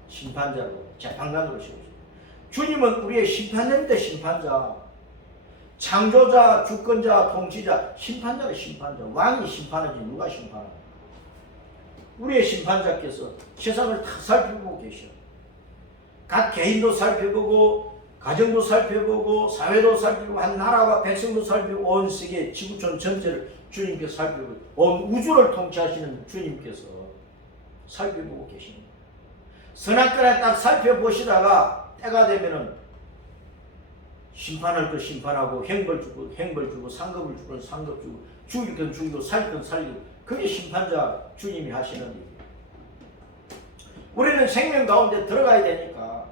심판자로, 재판관으로 세우신 거예요. 주님은 우리의 심판자인데 심판자. 창조자, 주권자, 통치자, 심판자가 심판자. 왕이 심판하지 누가 심판하냐. 우리의 심판자께서 세상을 다 살펴보고 계셔. 각 개인도 살펴보고 가정도 살펴보고 사회도 살펴보고 한 나라와 백성도 살펴보고 온 세계 지구촌 전체를 주님께서 살펴보고 온 우주를 통치하시는 주님께서 살펴보고 계십니다. 선악과를 딱 살펴보시다가 때가 되면은 심판할 것 심판하고 행벌 주고 상급을 주고 상급 주고 죽일 건 죽이고 살릴 건 살리고 그게 심판자 주님이 하시는 일이에요. 우리는 생명 가운데 들어가야 되니까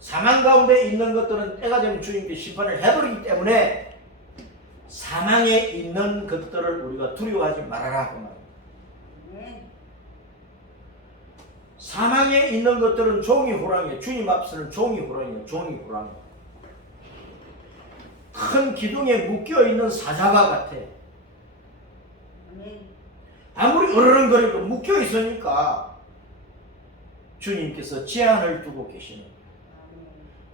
사망 가운데 있는 것들은 때가 되면 주님께 심판을 해버리기 때문에 사망에 있는 것들을 우리가 두려워하지 말아라 그 말입니다. 사망에 있는 것들은 종이 호랑이에요. 주님 앞서는 종이 호랑이에요. 종이 호랑이. 큰 기둥에 묶여있는 사자와 같아. 아무리 어르렁거려도 묶여있으니까 주님께서 제한을 두고 계시는 거예요.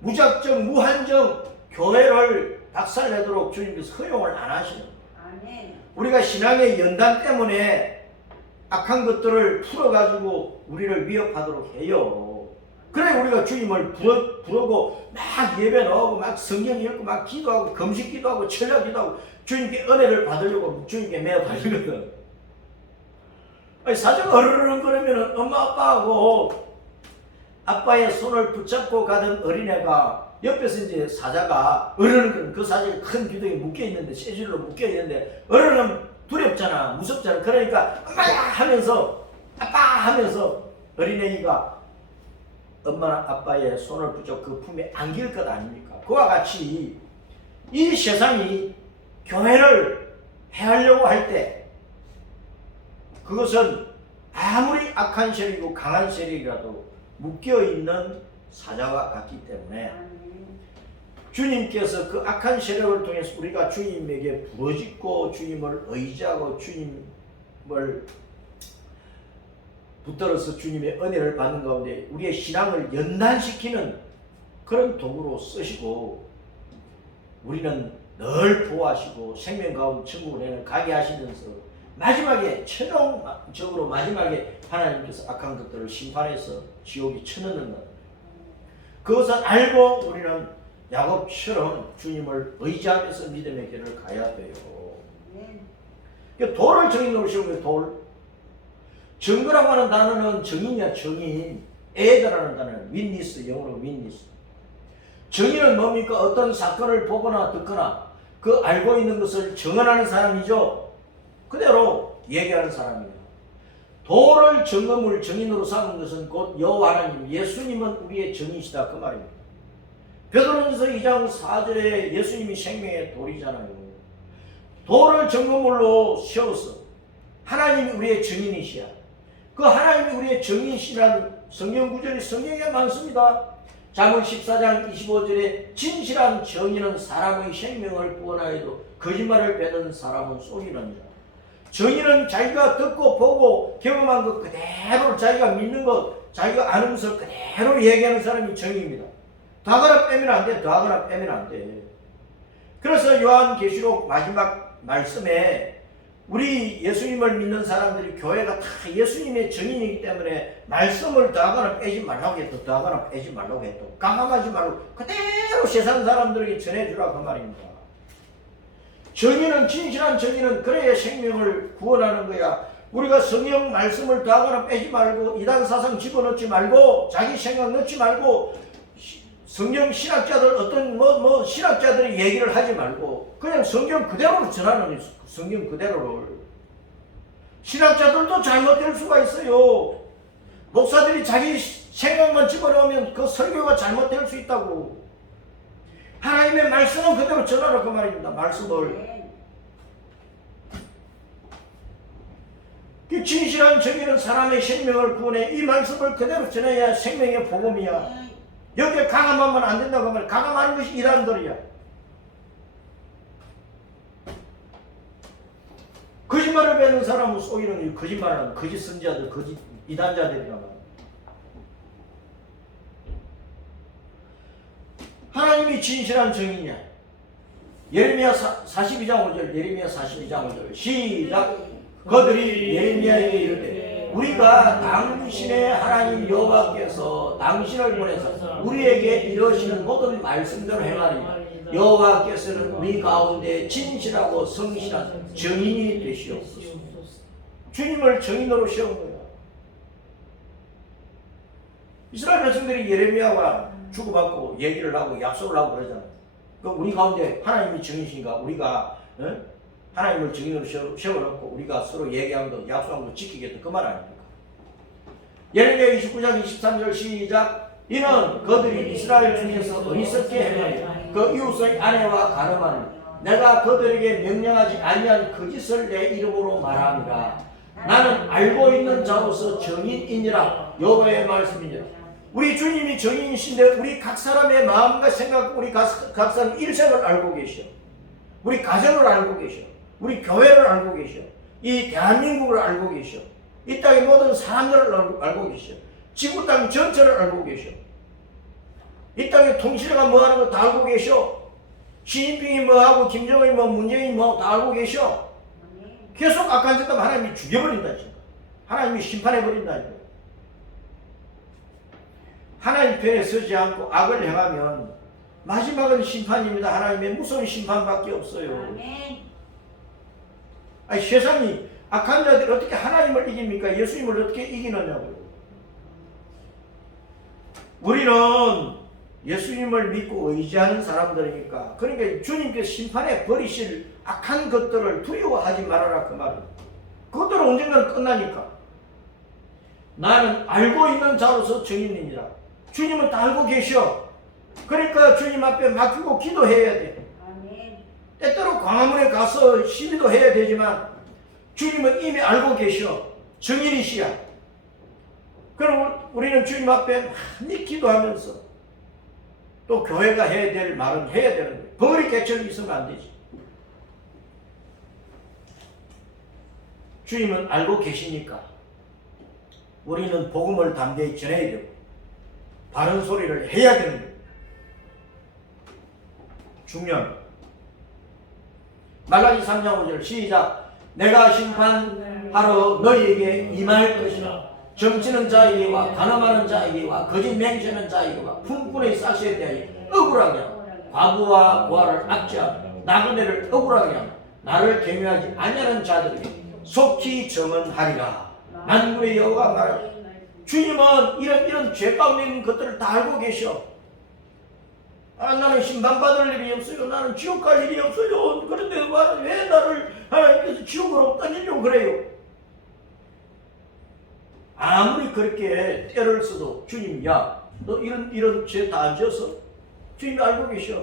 무작정 무한정 교회를 박살내도록 주님께서 허용을 안 하시는 거예요. 우리가 신앙의 연단 때문에 악한 것들을 풀어가지고 우리를 위협하도록 해요. 그래 우리가 주님을 부르고 막 예배 나오고 막 성경 읽고 막 기도하고 금식 기도하고 철야 기도하고 주님께 은혜를 받으려고 주님께 매어 달리거든. 아니 사자가 어르렁거리면 엄마 아빠하고 아빠의 손을 붙잡고 가던 어린애가 옆에서 이제 사자가 어르렁거리는 그 사자가 큰 기둥에 묶여있는데 쇠줄로 묶여있는데 어르렁 두렵잖아 무섭잖아. 그러니까 엄마야 하면서 아빠 하면서 어린애가 엄마나 아빠의 손을 붙잡고 그 품에 안길 것 아닙니까? 그와 같이 이 세상이 교회를 해하려고 할 때 그것은 아무리 악한 세력이고 강한 세력이라도 묶여있는 사자와 같기 때문에 주님께서 그 악한 세력을 통해서 우리가 주님에게 부르짖고 주님을 의지하고 주님을 붙들어서 주님의 은혜를 받는 가운데 우리의 신앙을 연단시키는 그런 도구로 쓰시고 우리는 늘 보호하시고 생명 가운데 천국을 가게 하시면서 마지막에 최종적으로 마지막에 하나님께서 악한 것들을 심판해서 지옥에 쳐넣는 것. 그것을 알고 우리는 야곱처럼 주님을 의지하면서 믿음의 길을 가야 돼요. 돌을 증인으로 세우는 돌. 증거라고 하는 단어는 증인이야, 증인. 에이드라는 단어는 윈니스, 영어로 윈니스. 증인은 뭡니까? 어떤 사건을 보거나 듣거나 그 알고 있는 것을 증언하는 사람이죠. 그대로 얘기하는 사람이에요. 돌을 증거물 증인으로 삼은 것은 곧 여호와 하나님, 예수님은 우리의 증인이시다 그 말입니다. 베드로전서 2장 4절에 예수님이 생명의 돌이잖아요. 돌을 증거물로 세워서 하나님이 우리의 증인이시야. 그 하나님이 우리의 증인이시라는 성경 구절이 성경에 많습니다. 잠언 14장 25절에 진실한 정의는 사람의 생명을 구원하여도 거짓말을 베는 사람은 속이느니라. 정의는 자기가 듣고 보고 경험한 것 그대로 자기가 믿는 것, 자기가 아는 것을 그대로 얘기하는 사람이 정의입니다. 더하거나 빼면 안 돼. 더하거나 빼면 안 돼. 그래서 요한계시록 마지막 말씀에 우리 예수님을 믿는 사람들이 교회가 다 예수님의 증인이기 때문에 말씀을 더하거나 빼지 말라고 했도 더하거나 빼지 말라고 했도 가감하지 말고 그대로 세상 사람들에게 전해주라고 그 말입니다. 정의는, 진실한 정의는 그래야 생명을 구원하는 거야. 우리가 성경 말씀을 더하거나 빼지 말고 이단 사상 집어넣지 말고 자기 생각 넣지 말고 성경 신학자들 어떤 신학자들이 얘기를 하지 말고 그냥 성경 그대로 전하는 성경 그대로를. 신학자들도 잘못될 수가 있어요. 목사들이 자기 생각만 집어넣으면 그 설교가 잘못될 수 있다고. 하나님의 말씀은 그대로 전하라 그 말입니다. 말씀을. 그 진실한 정의는 사람의 생명을 구원해. 이 말씀을 그대로 전해야 생명의 복음이야. 여기에 가감하면 안 된다고 하면 가감하는 것이 이단들이야. 거짓말을 배는 사람은 속이는 거짓말하는 거짓 선지자들, 거짓 이단자들이란 말이야. 하나님이 진실한 정의냐? 예레미야 42장 5절, 예레미야 42장 5절 시작. 그들이 예레미야에게 이르되 우리가 당신의 하나님 여호와께서 당신을 보내서 우리에게 이러시는 모든 말씀대로 행하리라. 여호와께서는 우리 가운데 진실하고 성실한 정인이 되시옵소서. 주님을 정인으로 세운 거야. 이스라엘 백성들이 예레미야와 주고받고 얘기를 하고 약속을 하고 그러잖아요. 그럼 우리 가운데 하나님이 정인이신가? 우리가 하나님을 정인으로 세워놓고 우리가 서로 얘기한 거 약속한 거 지키겠다 그 말 아닙니까? 예레미야 29장 23절 시작. 이는 그들이 이스라엘 중에서 어리석게 행하여 그 이웃의 아내와 가늠하니 내가 그들에게 명령하지 아니한 거짓을 내 이름으로 말함이라. 나는 알고 있는 자로서 정인이니라. 여호와의 말씀이니라. 우리 주님이 정인이신데 우리 각 사람의 마음과 생각, 우리 각 사람 일생을 알고 계셔. 우리 가정을 알고 계셔. 우리 교회를 알고 계셔. 이 대한민국을 알고 계셔. 이 땅의 모든 사람들을 알고 계셔. 지구 땅 전체를 알고 계셔. 이 땅의 통치자가 뭐하는 거 다 알고 계셔. 시진핑이 뭐하고 김정은이 뭐 문재인이 뭐 다 알고 계셔. 계속 악한 짓 하면 하나님이 죽여버린다니까. 하나님이 심판해버린다니까. 하나님 편에 서지 않고 악을 행하면 마지막은 심판입니다. 하나님의 무서운 심판밖에 없어요. 아니, 세상이 악한 자들이 어떻게 하나님을 이깁니까? 예수님을 어떻게 이기느냐고요. 우리는 예수님을 믿고 의지하는 사람들이니까, 그러니까 주님께서 심판해 버리실 악한 것들을 두려워하지 말아라 그 말은. 그것들은 언젠가는 끝나니까. 나는 알고 있는 자로서 정인이니라. 주님은 다 알고 계셔. 그러니까 주님 앞에 맡기고 기도해야 돼. 때때로 광화문에 가서 시위도 해야 되지만 주님은 이미 알고 계셔. 정인이시야. 그럼 우리는 주님 앞에 많이 기도하면서 또 교회가 해야 될 말은 해야 되는 거예요. 벙어리 개처럼 있으면 안 되지. 주님은 알고 계시니까 우리는 복음을 담대히 전해야 되고 바른 소리를 해야 되는 거예요. 중요한 말라기 3장 5절 시작. 내가 심판하러 너희에게 임할 것이라. 점치는 자에게와 가늠하는 자에게와 거짓 맹세하는 자에게와 품꾼의 싹시에 대하여 억울하게 과부와 고아를 압제하고 나그네를 억울하게 하며 나를 경외하지 아니하는 자들에게 속히 정언하리라. 만군의 여호와가 말하라. 주님은 이런 죄 가운데 있는 것들을 다 알고 계셔. 나는 심판받을 일이 없어요. 나는 지옥 갈 일이 없어요. 그런데 왜 나를 하나님께서 지옥으로 던지려고 그래요? 아무리 그렇게 때를 써도 주님이 너 이런 죄 다 안 지었어? 주님이 알고 계셔.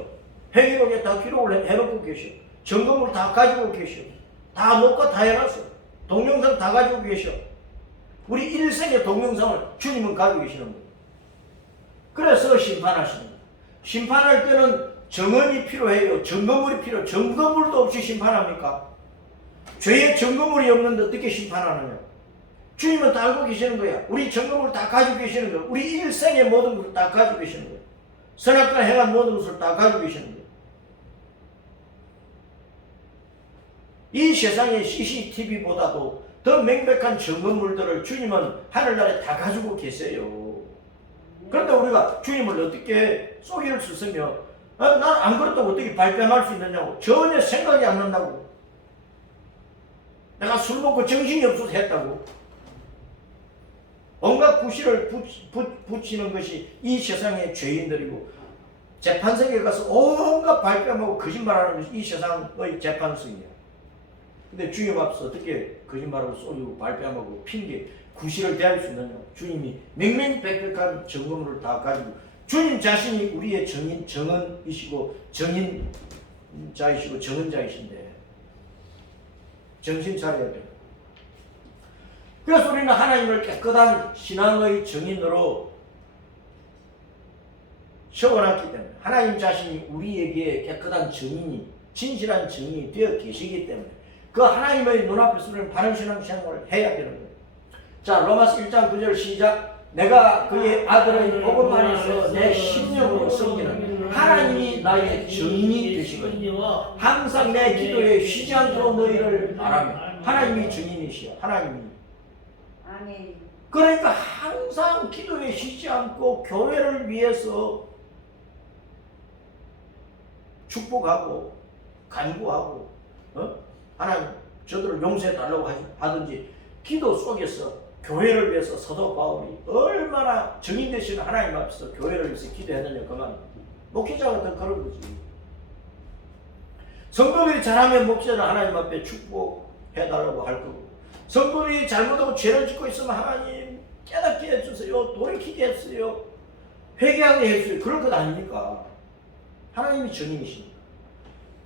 회개록에 다 기록을 해놓고 계셔. 점검을 다 가지고 계셔. 다 녹화 다 해놨어. 동영상 다 가지고 계셔. 우리 일생의 동영상을 주님은 가지고 계시는 거예요. 그래서 심판하시는 거예요. 심판할 때는 정언이 필요해요. 점검물이 필요해요. 점검물도 없이 심판합니까? 죄의 점검물이 없는데 어떻게 심판하느냐? 주님은 다 알고 계시는 거야. 우리 점검을 다 가지고 계시는 거야. 우리 일생의 모든 것을 다 가지고 계시는 거야. 선악과 행한 모든 것을 다 가지고 계시는 거야. 이 세상의 CCTV보다도 더 명백한 점검물들을 주님은 하늘나라에 다 가지고 계세요. 그런데 우리가 주님을 어떻게 속일 수 있으며 난 안 그렇다고 어떻게 발뺌할 수 있느냐고. 전혀 생각이 안 난다고. 내가 술 먹고 정신이 없어서 했다고. 온갖 구실을 붙이는 것이 이 세상의 죄인들이고, 재판석에 가서 온갖 발뺌하고 거짓말하는 것이 이 세상의 재판석이야. 근데 주님 앞에서 어떻게 거짓말하고 쏘리고 발뺌하고 핑계 구실을 대할 수 있느냐. 주님이 명명백백한 증거물을 다 가지고, 주님 자신이 우리의 정언이시고 정인자이시고 정언자이신데 정신 차려야 돼요. 그래서 우리는 하나님을 깨끗한 신앙의 정인으로 세워놨기 때문에, 하나님 자신이 우리에게 깨끗한 정인이, 진실한 정인이 되어 계시기 때문에 그 하나님의 눈앞에서 우리는 바른 신앙 생활을 해야 되는 거예요. 자, 로마서 1장 9절 시작. 내가 그의 아들의 복음 안에서 내 심령으로 섬기는 하나님이 나의 정인이 되시거든요. 항상 내 기도에 쉬지 않도록 너희를 바라며. 하나님이 정인이시여. 하나님이. 아멘. 그러니까 항상 기도에 쉬지 않고 교회를 위해서 축복하고 간구하고, 하나님 저들을 용서해 달라고 하든지, 기도 속에서 교회를 위해서 사도 바울이 얼마나 정인 되시는 하나님 앞에서 교회를 위해서 기도했느냐. 그만 목회자가 더 그런 거지. 성도들이 잘하면 목회자는 하나님 앞에 축복해 달라고 할 거고, 성도들이 잘못하고 죄를 짓고 있으면 하나님 깨닫게 해주세요, 돌이키게 해주세요, 회개하게 해주세요, 그런 것 아닙니까? 하나님이 정인이십니다.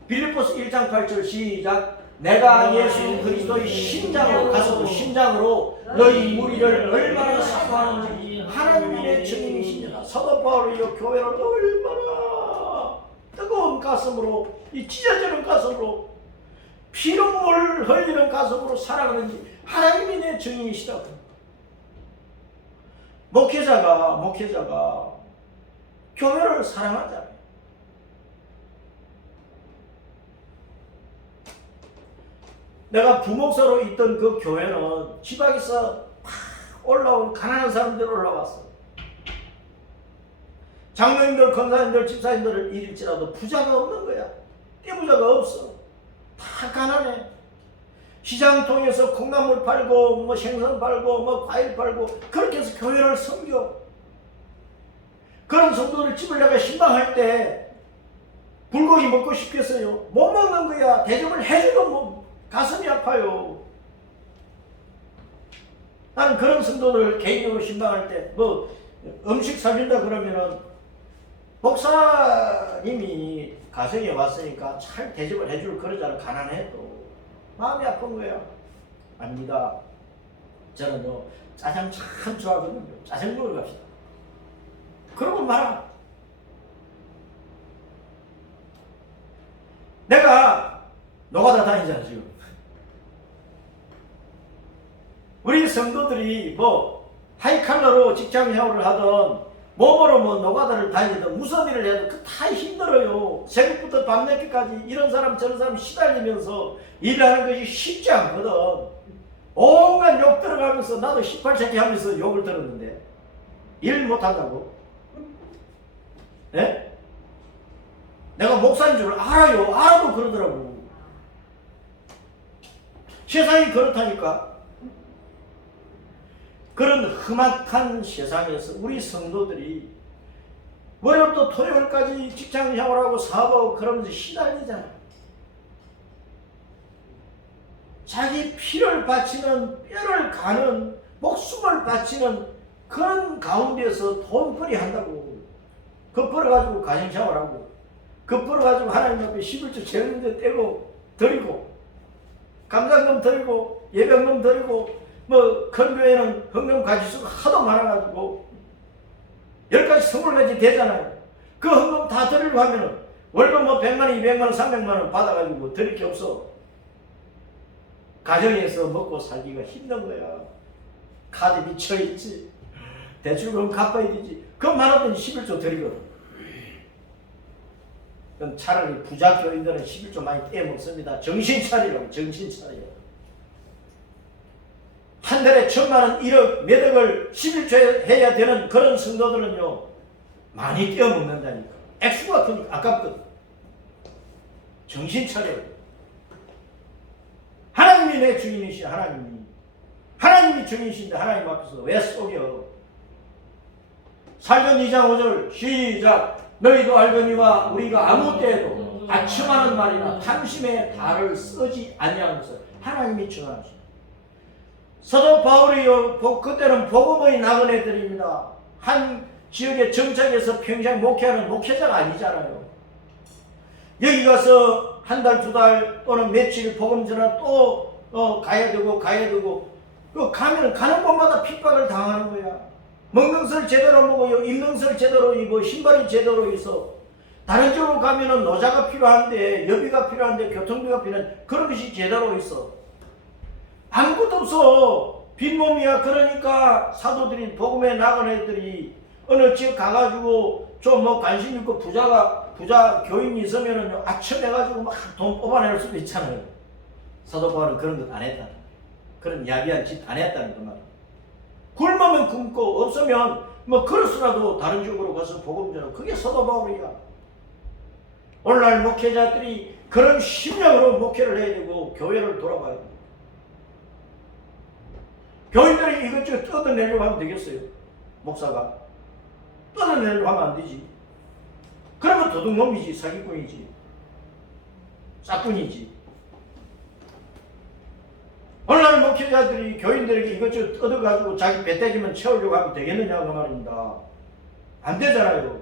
빌립보서 1장 8절 시작. 내가 예수 그리스도의 심장으로 가서도 심장으로 너희 무리를 얼마나 사모하는지 하나님이 내 정인이시니라. 사도 바울이 교회를 얼마나 뜨거운 가슴으로, 이 찢어지는 가슴으로, 피눈물 흘리는 가슴으로 살아가는지 하나님이 내 정인이시다고. 목회자가 교회를 사랑하잖아요. 내가 부목사로 있던 그 교회는 지방에서 올라온 가난한 사람들 올라왔어. 장로님들, 권사님들, 집사님들 일일지라도 부자가 없는 거야. 떼부자가 없어. 다 가난해. 시장 통해서 콩나물 팔고 생선 팔고 과일 팔고 그렇게 해서 교회를 섬겨. 그런 성도들 집을 내가 신방할 때 불고기 먹고 싶겠어요? 못 먹는 거야. 대접을 해줘도 가슴이 아파요. 나는 그런 성도들 개인적으로 신방할 때 음식 사준다 그러면은 목사님이 가정에 왔으니까 잘 대접을 해줄 그러잖아. 가난해 또 마음이 아픈 거야. 아닙니다. 저는요 짜장 참 좋아하거든요. 짜장 먹으러 갑시다. 그러고 말아. 내가 노가다 다니잖아 지금. 우리 성도들이 하이칼러로 직장 생활을 하던 몸으로 노가다를 다니든 무슨 일을 해도 그 다 힘들어요. 새벽부터 밤늦게까지 이런 사람 저런 사람 시달리면서 일하는 것이 쉽지 않거든. 온갖 욕 들어가면서 나도 18세기 하면서 욕을 들었는데 일 못한다고? 네? 내가 목사인 줄 알아요. 알아도 그러더라고. 세상이 그렇다니까. 그런 험악한 세상에서 우리 성도들이 월요일부터 토요일까지 직장 생활하고 사업하고 그러면서 시달리잖아. 자기 피를 바치는, 뼈를 가는, 목숨을 바치는 그런 가운데서 돈벌이 한다고. 그 벌어가지고 가정생활하고, 그 벌어가지고 하나님 앞에 11조 제일문제 떼고 드리고, 감당금 드리고, 예배금 드리고, 뭐 큰 교회는 헌금 가지수가 하도 많아가지고 10가지 선물까지 되잖아요. 그 헌금 다 드리려고 하면은 월급 뭐 100만 원, 200만 원, 300만 원 받아가지고 드릴 게 없어. 가정에서 먹고 살기가 힘든 거야. 카드 미쳐있지. 대출금 갚아야 되지. 그럼 많아도 11조 드리거든. 그럼 차라리 부자 교인들은 11조 많이 떼먹습니다. 정신 차리라고. 정신 차려. 한 달에 1,000만 원, 1억, 몇 억을 11조에 해야 되는 그런 성도들은요, 많이 떼어먹는다니까. 액수가 크니까 아깝거든. 정신 차려. 하나님이 내 주인이시. 하나님이 주인이신데 하나님 앞에서 왜 속여? 살전 2장 5절 시작. 너희도 알거니와 우리가 아무 때에도 아첨하는 말이나 탐심의 달을 쓰지 아니하면서 하나님이 정하시오. 사도 바울이요, 그때는 복음의 나그네들입니다. 한 지역에 정착해서 평생 목회하는 목회자가 아니잖아요. 여기 가서 한 달, 두 달 또는 며칠 복음 전화 또 가야 되고 그 가면 가는 곳마다 핍박을 당하는 거야. 먹는 것을 제대로 먹어요. 입는 것을 제대로 입어. 신발이 제대로 있어. 다른 쪽으로 가면은 노자가 필요한데, 여비가 필요한데, 교통비가 필요한데, 그런 것이 제대로 있어. 아무것도 없어. 빈몸이야. 그러니까 사도들이, 복음에 나간 애들이 어느 지역 가가지고 좀 뭐 관심 있고 부자 교인이 있으면은 아첨해가지고 막 돈 뽑아낼 수도 있잖아요. 사도 바울은 그런 것 안 했다. 그런 야비한 짓 안 했다는 그 말이야. 굶으면 굶고 없으면 뭐 그럴수라도 다른 지역으로 가서 복음 전하고, 그게 사도 바울이야. 오늘날 목회자들이 그런 심령으로 목회를 해야 되고 교회를 돌아봐야 돼. 교인들이 이것저것 뜯어내려고 하면 되겠어요? 목사가 뜯어내려고 하면 안 되지. 그러면 도둑놈이지, 사기꾼이지, 싹꾼이지. 오늘날 목회자들이 교인들에게 이것저것 뜯어가지고 자기 배때기만 채우려고 하면 되겠느냐 그 말입니다. 안 되잖아요.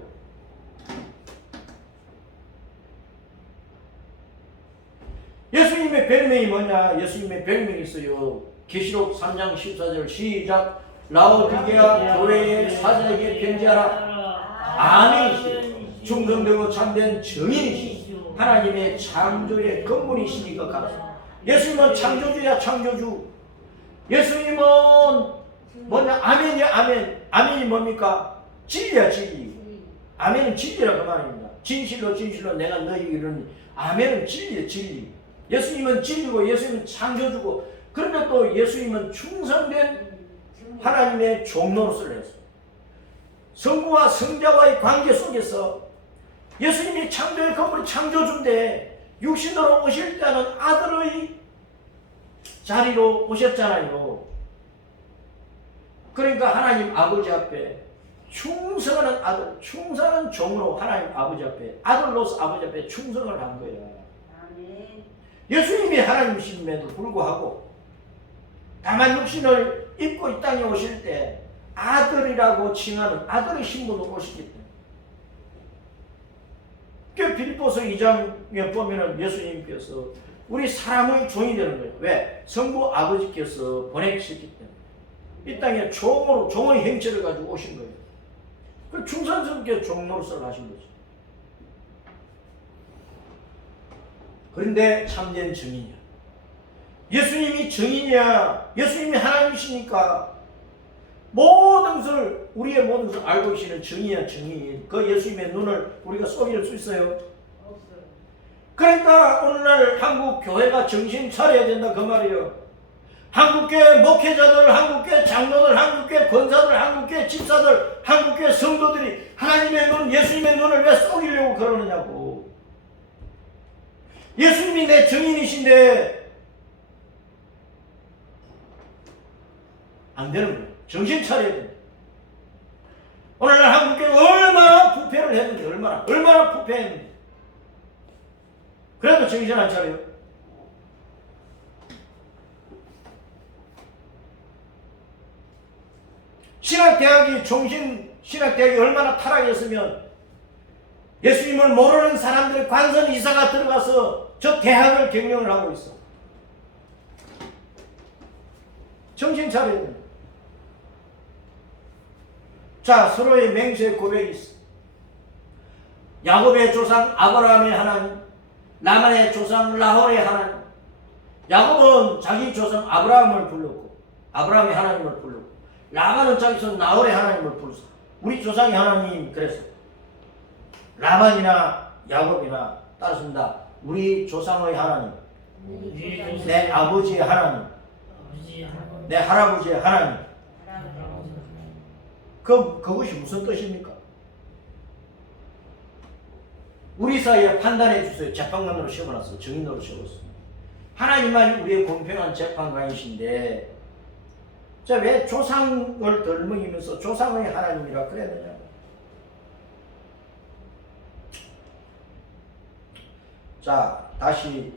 예수님의 별명이 뭐냐? 예수님의 별명이 있어요. 계시록 3장 14절 시작. 라오디게아 교회의 사자에게 편지하라. 아멘이시오. 충성되고 참된 증인이시오. 하나님의 창조의 근본이시니까 가라. 예수님은 창조주야, 창조주. 예수님은 뭐냐? 아멘이야, 아멘. 아멘이 뭡니까? 진리야, 진리. 아멘은 진리라 그 말입니다. 진실로 내가 너희에게 이르니. 아멘은 진리야, 진리. 예수님은 진리고 예수님은 창조주고, 그런데 또 예수님은 충성된 하나님의 종로로서를 했어요. 성부와 성자와의 관계 속에서 예수님이 창조의 건물이 창조주인데 육신으로 오실 때는 아들의 자리로 오셨잖아요. 그러니까 하나님 아버지 앞에 충성하는 아들, 충성하는 종으로 하나님 아버지 앞에, 아들로서 아버지 앞에 충성을 한 거야. 아멘. 예수님이 하나님이심에도 불구하고 다만 육신을 입고 이 땅에 오실 때 아들이라고 칭하는 아들의 신분으로 오시기 때문에, 그 빌립보서 2장에 보면은 예수님께서 우리 사람의 종이 되는 거예요. 왜? 성부 아버지께서 보내셨기 때문에 이 땅에 종으로, 종의 행체를 가지고 오신 거예요. 그 충성스럽게 종로를 하신 거죠. 그런데 참된 증인이야. 예수님이 증인이야. 예수님이 하나님이시니까 모든 것을, 우리의 모든 것을 알고 계시는 증인이야, 증인. 그 예수님의 눈을 우리가 속일 수 있어요? 없어요. 그러니까 오늘날 한국 교회가 정신 차려야 된다 그 말이에요. 한국교회 목회자들, 한국교회 장로들, 한국교회 권사들, 한국교회 집사들, 한국교회 성도들이 하나님의 눈, 예수님의 눈을 왜 속이려고 그러느냐고. 예수님이 내 증인이신데 안 되는 거예요. 정신 차려야 돼요. 오늘날 한국교회 얼마나 부패를 했는데 얼마나 부패했는데 그래도 정신 안 차려요. 신학대학이 얼마나 타락했으면 예수님을 모르는 사람들의 관선 이사가 들어가서 저 대학을 경영을 하고 있어. 정신 차려야 됩니다. 자, 서로의 맹세의 고백이 있어. 야곱의 조상 아브라함의 하나님, 라반의 조상 라홀의 하나님. 야곱은 자기 조상 아브라함을 불렀고 아브라함의 하나님을 불렀고, 라반은 자기 조상 나홀의 하나님을 불렀어. 우리 조상의 하나님 그랬어. 라반이나 야곱이나 따르습니다. 우리 조상의 하나님, 내 아버지의 하나님, 내 할아버지의 하나님. 그것이 무슨 뜻입니까? 우리 사이에 판단해 주세요. 재판관으로 세워놨어. 증인으로 세웠어. 하나님만이 우리의 공평한 재판관이신데 자, 왜 조상을 덜먹이면서 조상의 하나님이라 그랬느냐? 자, 다시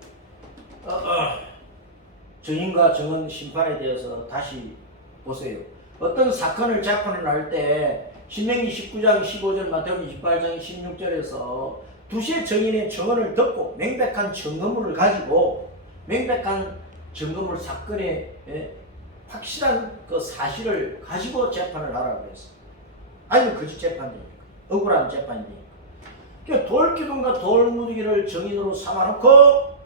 증인과 증언 심판에 대해서 다시 보세요. 어떤 사건을 재판을 할 때 신명기 19장 15절, 마태복음 28장 16절에서 두세 증인의 증언을 듣고 명백한 증거물을 가지고 명백한 증거물 사건의 확실한 그 사실을 가지고 재판을 하라고 했어. 아니면 거짓 재판이니까, 억울한 재판이니까. 그러니까 돌기둥과 돌무더기를 증인으로 삼아놓고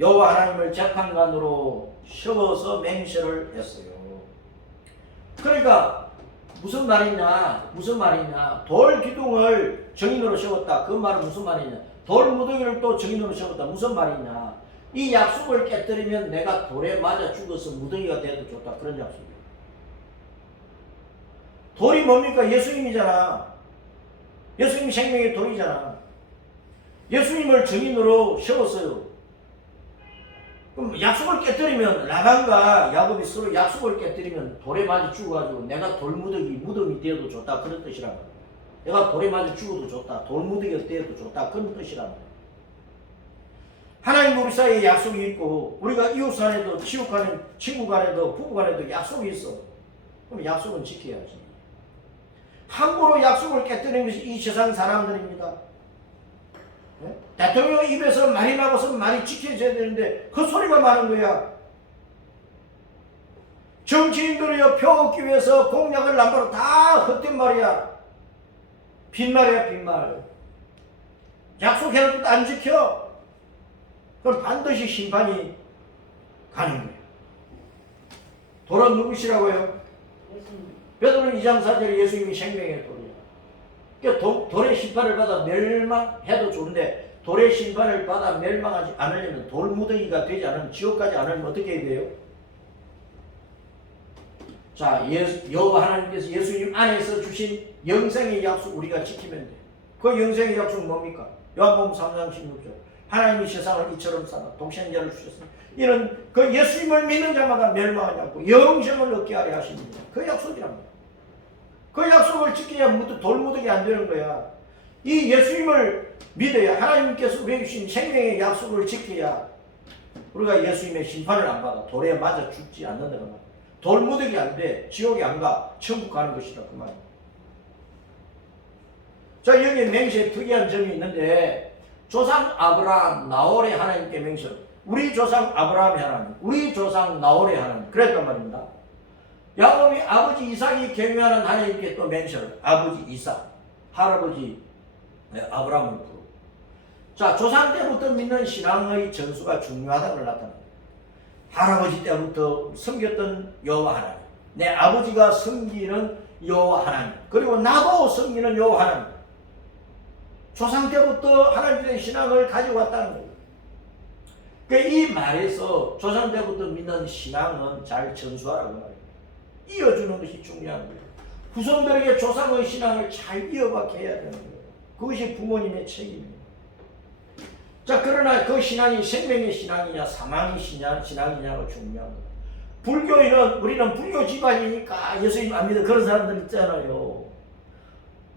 여호와 하나님을 재판관으로 세워서 맹세를 했어요. 그러니까 무슨 말이냐? 돌기둥을 증인으로 세웠다. 그 말은 무슨 말이냐? 돌무더기를 또 증인으로 세웠다. 무슨 말이냐? 이 약속을 깨뜨리면 내가 돌에 맞아 죽어서 무더기가 돼도 좋다. 그런 약속이에요. 돌이 뭡니까? 예수님이잖아. 예수님 생명의 돌이잖아. 예수님을 증인으로 세웠어요. 그럼 약속을 깨뜨리면, 라반과 야곱이 서로 약속을 깨뜨리면 돌에 맞아 죽어가지고 내가 무덤이 되어도 좋다. 그런 뜻이란 말이야. 내가 돌에 맞아 죽어도 좋다. 돌무더기가 되어도 좋다. 그런 뜻이란 말이야. 하나님 우리 사이에 약속이 있고, 우리가 이웃 간에도, 지옥 간에도, 친구 간에도, 부부 간에도 약속이 있어. 그럼 약속은 지켜야지. 함부로 약속을 깨뜨리는 것이 이 세상 사람들입니다. 네? 대통령 입에서 말이 나와서 말이 지켜져야 되는데 그 소리가 많은 거야. 정치인들이요, 표 얻기 위해서 공약을 남발로 다 헛된 말이야. 빈말이야, 빈말. 약속해도 안 지켜. 그럼 반드시 심판이 가는 거야. 돌은 누구시라고요? 베드로 2장 4절에 예수님이 생명의 돌이야. 그러니까 돌의 심판을 받아 멸망해도 좋은데 돌의 심판을 받아 멸망하지 않으려면, 돌무더기가 되지 않으면, 지옥 가지 않으면 어떻게 해야 돼요? 자, 여호와 하나님께서 예수님 안에서 주신 영생의 약속 우리가 지키면 돼. 그 영생의 약속은 뭡니까? 요한복음 3장 16절. 하나님이 세상을 이처럼 사랑 독생자를 주셨으니 이는 그 예수님을 믿는 자마다 멸망하지 않고 영생을 얻게 하려 하십니다. 그 약속이랍니다. 그 약속을 지켜야 돌무더기 안 되는 거야. 이 예수님을 믿어야, 하나님께서 우리에게 주신 생명의 약속을 지켜야 우리가 예수님의 심판을 안 받아 돌에 맞아 죽지 않는다는 말. 돌무더기 안 돼. 지옥에 안 가. 천국 가는 것이다. 그 말. 자, 여기 맹세에 특이한 점이 있는데, 조상 아브라함, 나홀의 하나님께 맹세. 우리 조상 아브라함의 하나님, 우리 조상 나홀의 하나님. 그랬단 말입니다. 야곱이 아버지 이삭이 경유하는 하나님께 또 맹세를. 아버지 이삭, 할아버지 아브라함을 부르고. 자, 조상 때부터 믿는 신앙의 전수가 중요하다는 걸 나타납니다. 할아버지 때부터 섬겼던 여호와 하나님, 내 아버지가 섬기는 여호와 하나님, 그리고 나도 섬기는 여호와 하나님. 조상 때부터 하나님의 신앙을 가지고 왔다는 거예요. 그러니까 이 말에서 조상 때부터 믿는 신앙은 잘 전수하라고 말해요. 이어주는 것이 중요한 거예요. 후손들에게 조상의 신앙을 잘 이어받게 해야 되는 거예요. 그것이 부모님의 책임입니다. 자, 그러나 그 신앙이 생명의 신앙이냐 사망의 신앙이냐가 중요한 거예요. 불교인은 우리는 불교 집안이니까 예수님 안 믿어 그런 사람들 있잖아요.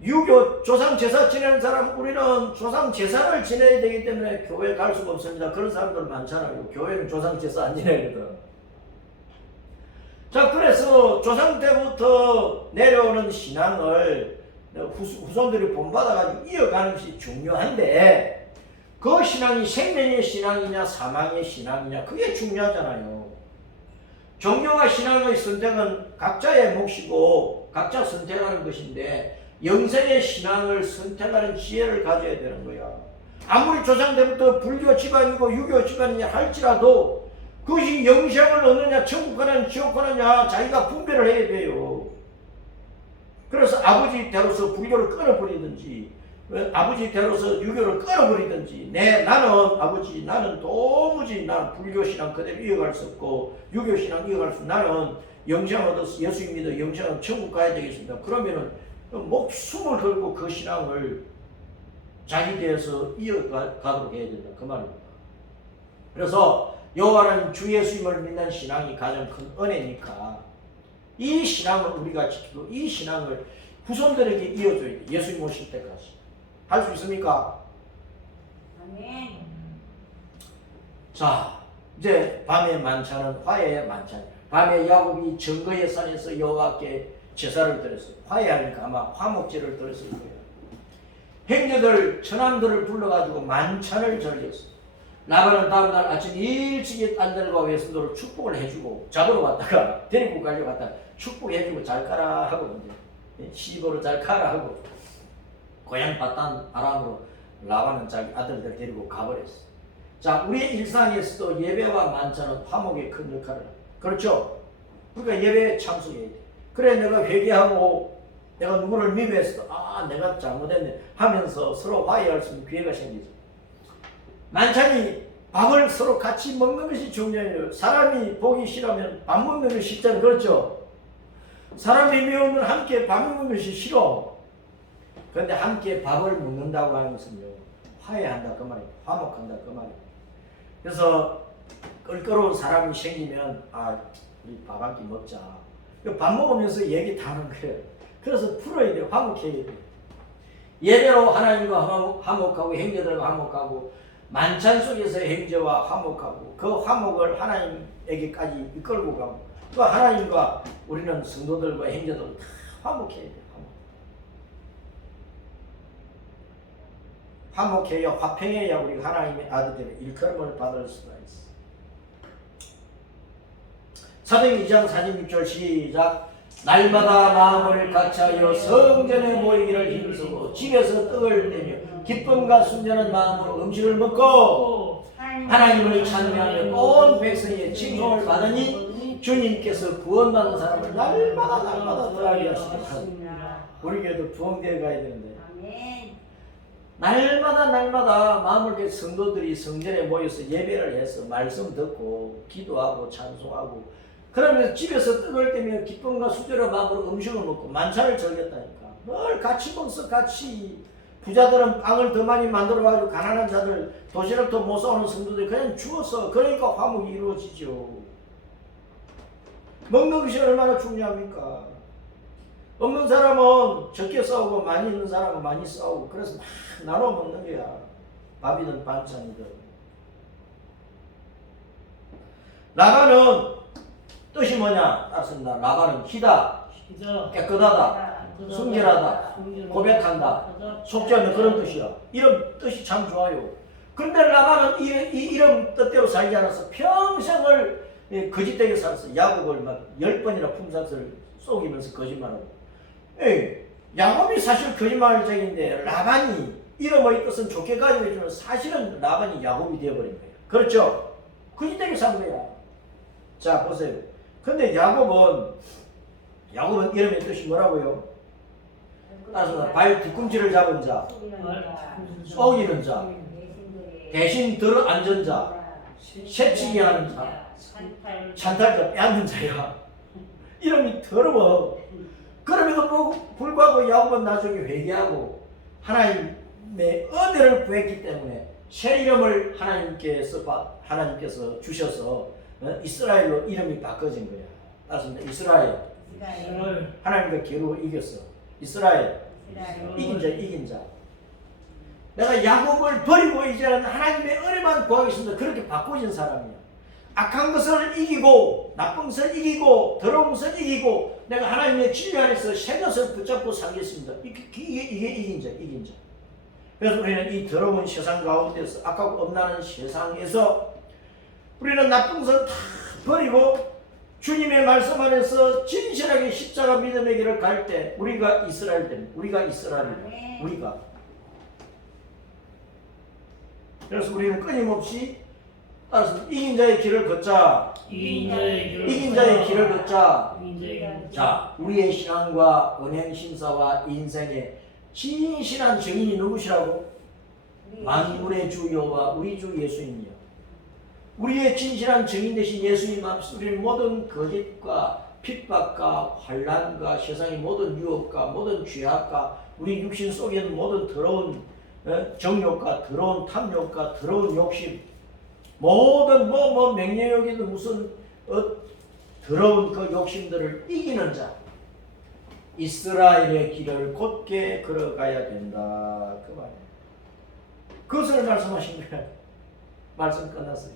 유교 조상 제사 지내는 사람 우리는 조상 제사를 지내야 되기 때문에 교회 갈 수가 없습니다. 그런 사람들 많잖아요. 교회는 조상 제사 안 지내거든. 자, 그래서 조상 때부터 내려오는 신앙을 후손들이 본받아가지고 이어가는 것이 중요한데 그 신앙이 생명의 신앙이냐 사망의 신앙이냐 그게 중요하잖아요. 종교와 신앙의 선택은 각자의 몫이고 각자 선택하는 것인데 영생의 신앙을 선택하는 지혜를 가져야 되는 거야. 아무리 조상 때부터 불교 집안이고 유교 집안이냐 할지라도 그것이 영생을 얻느냐 천국 가느냐 지옥 가느냐 자기가 분별을 해야 돼요. 그래서 아버지 대로서 불교를 끊어버리든지 아버지 대로서 유교를 끊어버리든지 나는 아버지 나는 도무지 나는 불교신앙 그대로 이어갈 수 없고 유교신앙 이어갈 수 없고 나는 영생 얻어서 예수님 믿어 영생은 천국 가야 되겠습니다. 그러면은 목숨을 걸고 그 신앙을 자기 대해서 이어가도록 해야 된다 그 말입니다. 그래서 여호와는 주 예수님을 믿는 신앙이 가장 큰 은혜니까 이 신앙을 우리가 지키고 이 신앙을 후손들에게 이어줘야 돼. 예수님 오실 때까지. 할 수 있습니까? 아멘. 자, 이제 밤의 만찬은 화해의 만찬. 밤에 야곱이 증거의 산에서 여호와께 제사를 드렸어요. 화해하니까 아마 화목제를 드렸을 거예요. 형제들 처남들을 불러가지고 만찬을 즐겼어요. 라반은 다음날 아침 일찍이 딸들과 외손들을 축복을 해주고 잡으러 갔다가 데리고 가려고 갔다가 축복해주고 잘 가라 하고 이제 시집으로 잘 가라 하고 고향 바단 아람으로 라반은 자기 아들들 데리고 가버렸어. 자, 우리의 일상에서도 예배와 만찬은 화목의 큰 역할을 합니다. 그렇죠? 그러니까 예배에 참석해야 돼. 그래 내가 회개하고 내가 누구를 미워했어. 내가 잘못했네 하면서 서로 화해할 수 있는 기회가 생기죠. 만찬이 밥을 서로 같이 먹는 것이 중요해요. 사람이 보기 싫으면 밥 먹는 것이 싫잖아요. 그렇죠? 사람이 미우면 함께 밥 먹는 것이 싫어. 그런데 함께 밥을 먹는다고 하는 것은요 화해한다 그 말이에요. 화목한다 그 말이에요. 그래서 껄끄러운 사람이 생기면 우리 밥 한 끼 먹자. 밥 먹으면서 얘기 다 하는 거예요. 그래서 풀어야 돼요. 화목해야 돼요. 예배로 하나님과 화목하고 형제들과 화목하고 만찬 속에서 형제와 화목하고 그 화목을 하나님에게까지 이끌고 가고 또 하나님과 우리는 성도들과 형제들 다 화목해야 돼요. 화목해야 화평해야 우리가 하나님의 아들들의 일컬음을 받을 수가 있어. 사도행 2장 46절 시작. 날마다 마음을 같이하여 성전에 모이기를 힘쓰고 집에서 떡을 떼며 기쁨과 순전한 마음으로 음식을 먹고 하나님을 찬양하며 온 백성의 칭송을 받으니 주님께서 구원받은 사람을 날마다 더하게 하시니라. 우리 교회도 부흥되어 가야 되는데 날마다 마음을 그 성도들이 성전에 모여서 예배를 해서 말씀 듣고 기도하고 찬송하고 그러면서 집에서 떡을 떼며 기쁨과 수절의 마음으로 음식을 먹고 만찬을 즐겼다니까. 늘 같이 먹어서 같이 부자들은 빵을 더 많이 만들어가지고 가난한 자들 도시락 더 못 사오는 성도들이 그냥 주어서 그러니까 화목이 이루어지죠. 먹는 것이 얼마나 중요합니까? 없는 사람은 적게 싸우고 많이 있는 사람은 많이 싸우고 그래서 막 나눠 먹는 거야. 밥이든 반찬이든. 라반은 뜻이 뭐냐? 따습니다. 라반은 희다, 깨끗하다, 순결하다, 고백한다, 속죄하는 그런 뜻이야. 이런 뜻이 참 좋아요. 그런데 라반은 이 이름 뜻대로 살지 않아서 평생을 거짓되게 살았어. 야곱을 막 10번이나 품삯을 속이면서 거짓말하고. 야곱이 사실 거짓말쟁인데 라반이 이름의 뜻은 좋게 가지고 있지만 사실은 라반이 야곱이 되어버린 거예요. 그렇죠? 거짓되게 산 거야. 자 보세요. 근데 야곱은 이름의 뜻이 뭐라고요? 따라서 발 뒤꿈치를 잡은 자, 속이는 자, 대신 들어 앉은 자, 새치기 하는 자, 찬탈자, 빼앗는 자야. 이름이 더러워. 그럼에도 불구하고 야곱은 나중에 회개하고 하나님의 은혜를 구했기 때문에 새 이름을 하나님께서 주셔서 이스라엘로 이름이 바꿔진 거야. 따라서 이스라엘. 이스라엘. 하나님과 겨루 이겼어. 이스라엘. 이긴 자. 내가 야곱을 버리고 이제는 하나님의 은혜만 구하겠습니다. 그렇게 바꿔진 사람이야. 악한 것을 이기고 나쁜 것을 이기고 더러운 것을 이기고 내가 하나님의 진리 안에서 새 것을 붙잡고 살겠습니다. 이게 이긴 자. 그래서 우리는 이 더러운 세상 가운데서 악하고 엄나는 세상에서 우리는 나쁜 것을 다 버리고 주님의 말씀 안에서 진실하게 십자가 믿음의 길을 갈 때 우리가 이스라엘 됩니다. 우리가 이스라엘이다. 우리가. 그래서 우리는 끊임없이 따라서 이긴 자의 길을 걷자. 이긴 자의 길을 걷자. 자, 우리의 신앙과 은행 신사와 인생의 진실한 증인이 누구시라고? 만물의 주 여호와 우리 주 예수님이요. 우리의 진실한 증인 되신 예수님 앞에서 우리는 모든 거짓과 핍박과 환난과 세상의 모든 유혹과 모든 죄악과 우리 육신 속에 있는 모든 더러운 정욕과 더러운 탐욕과 더러운 욕심 모든 맹령욕이든 무슨 더러운 그 욕심들을 이기는 자 이스라엘의 길을 곧게 걸어가야 된다 그 말이에요. 그것을 말씀하신 거예요. 말씀 끝났어요.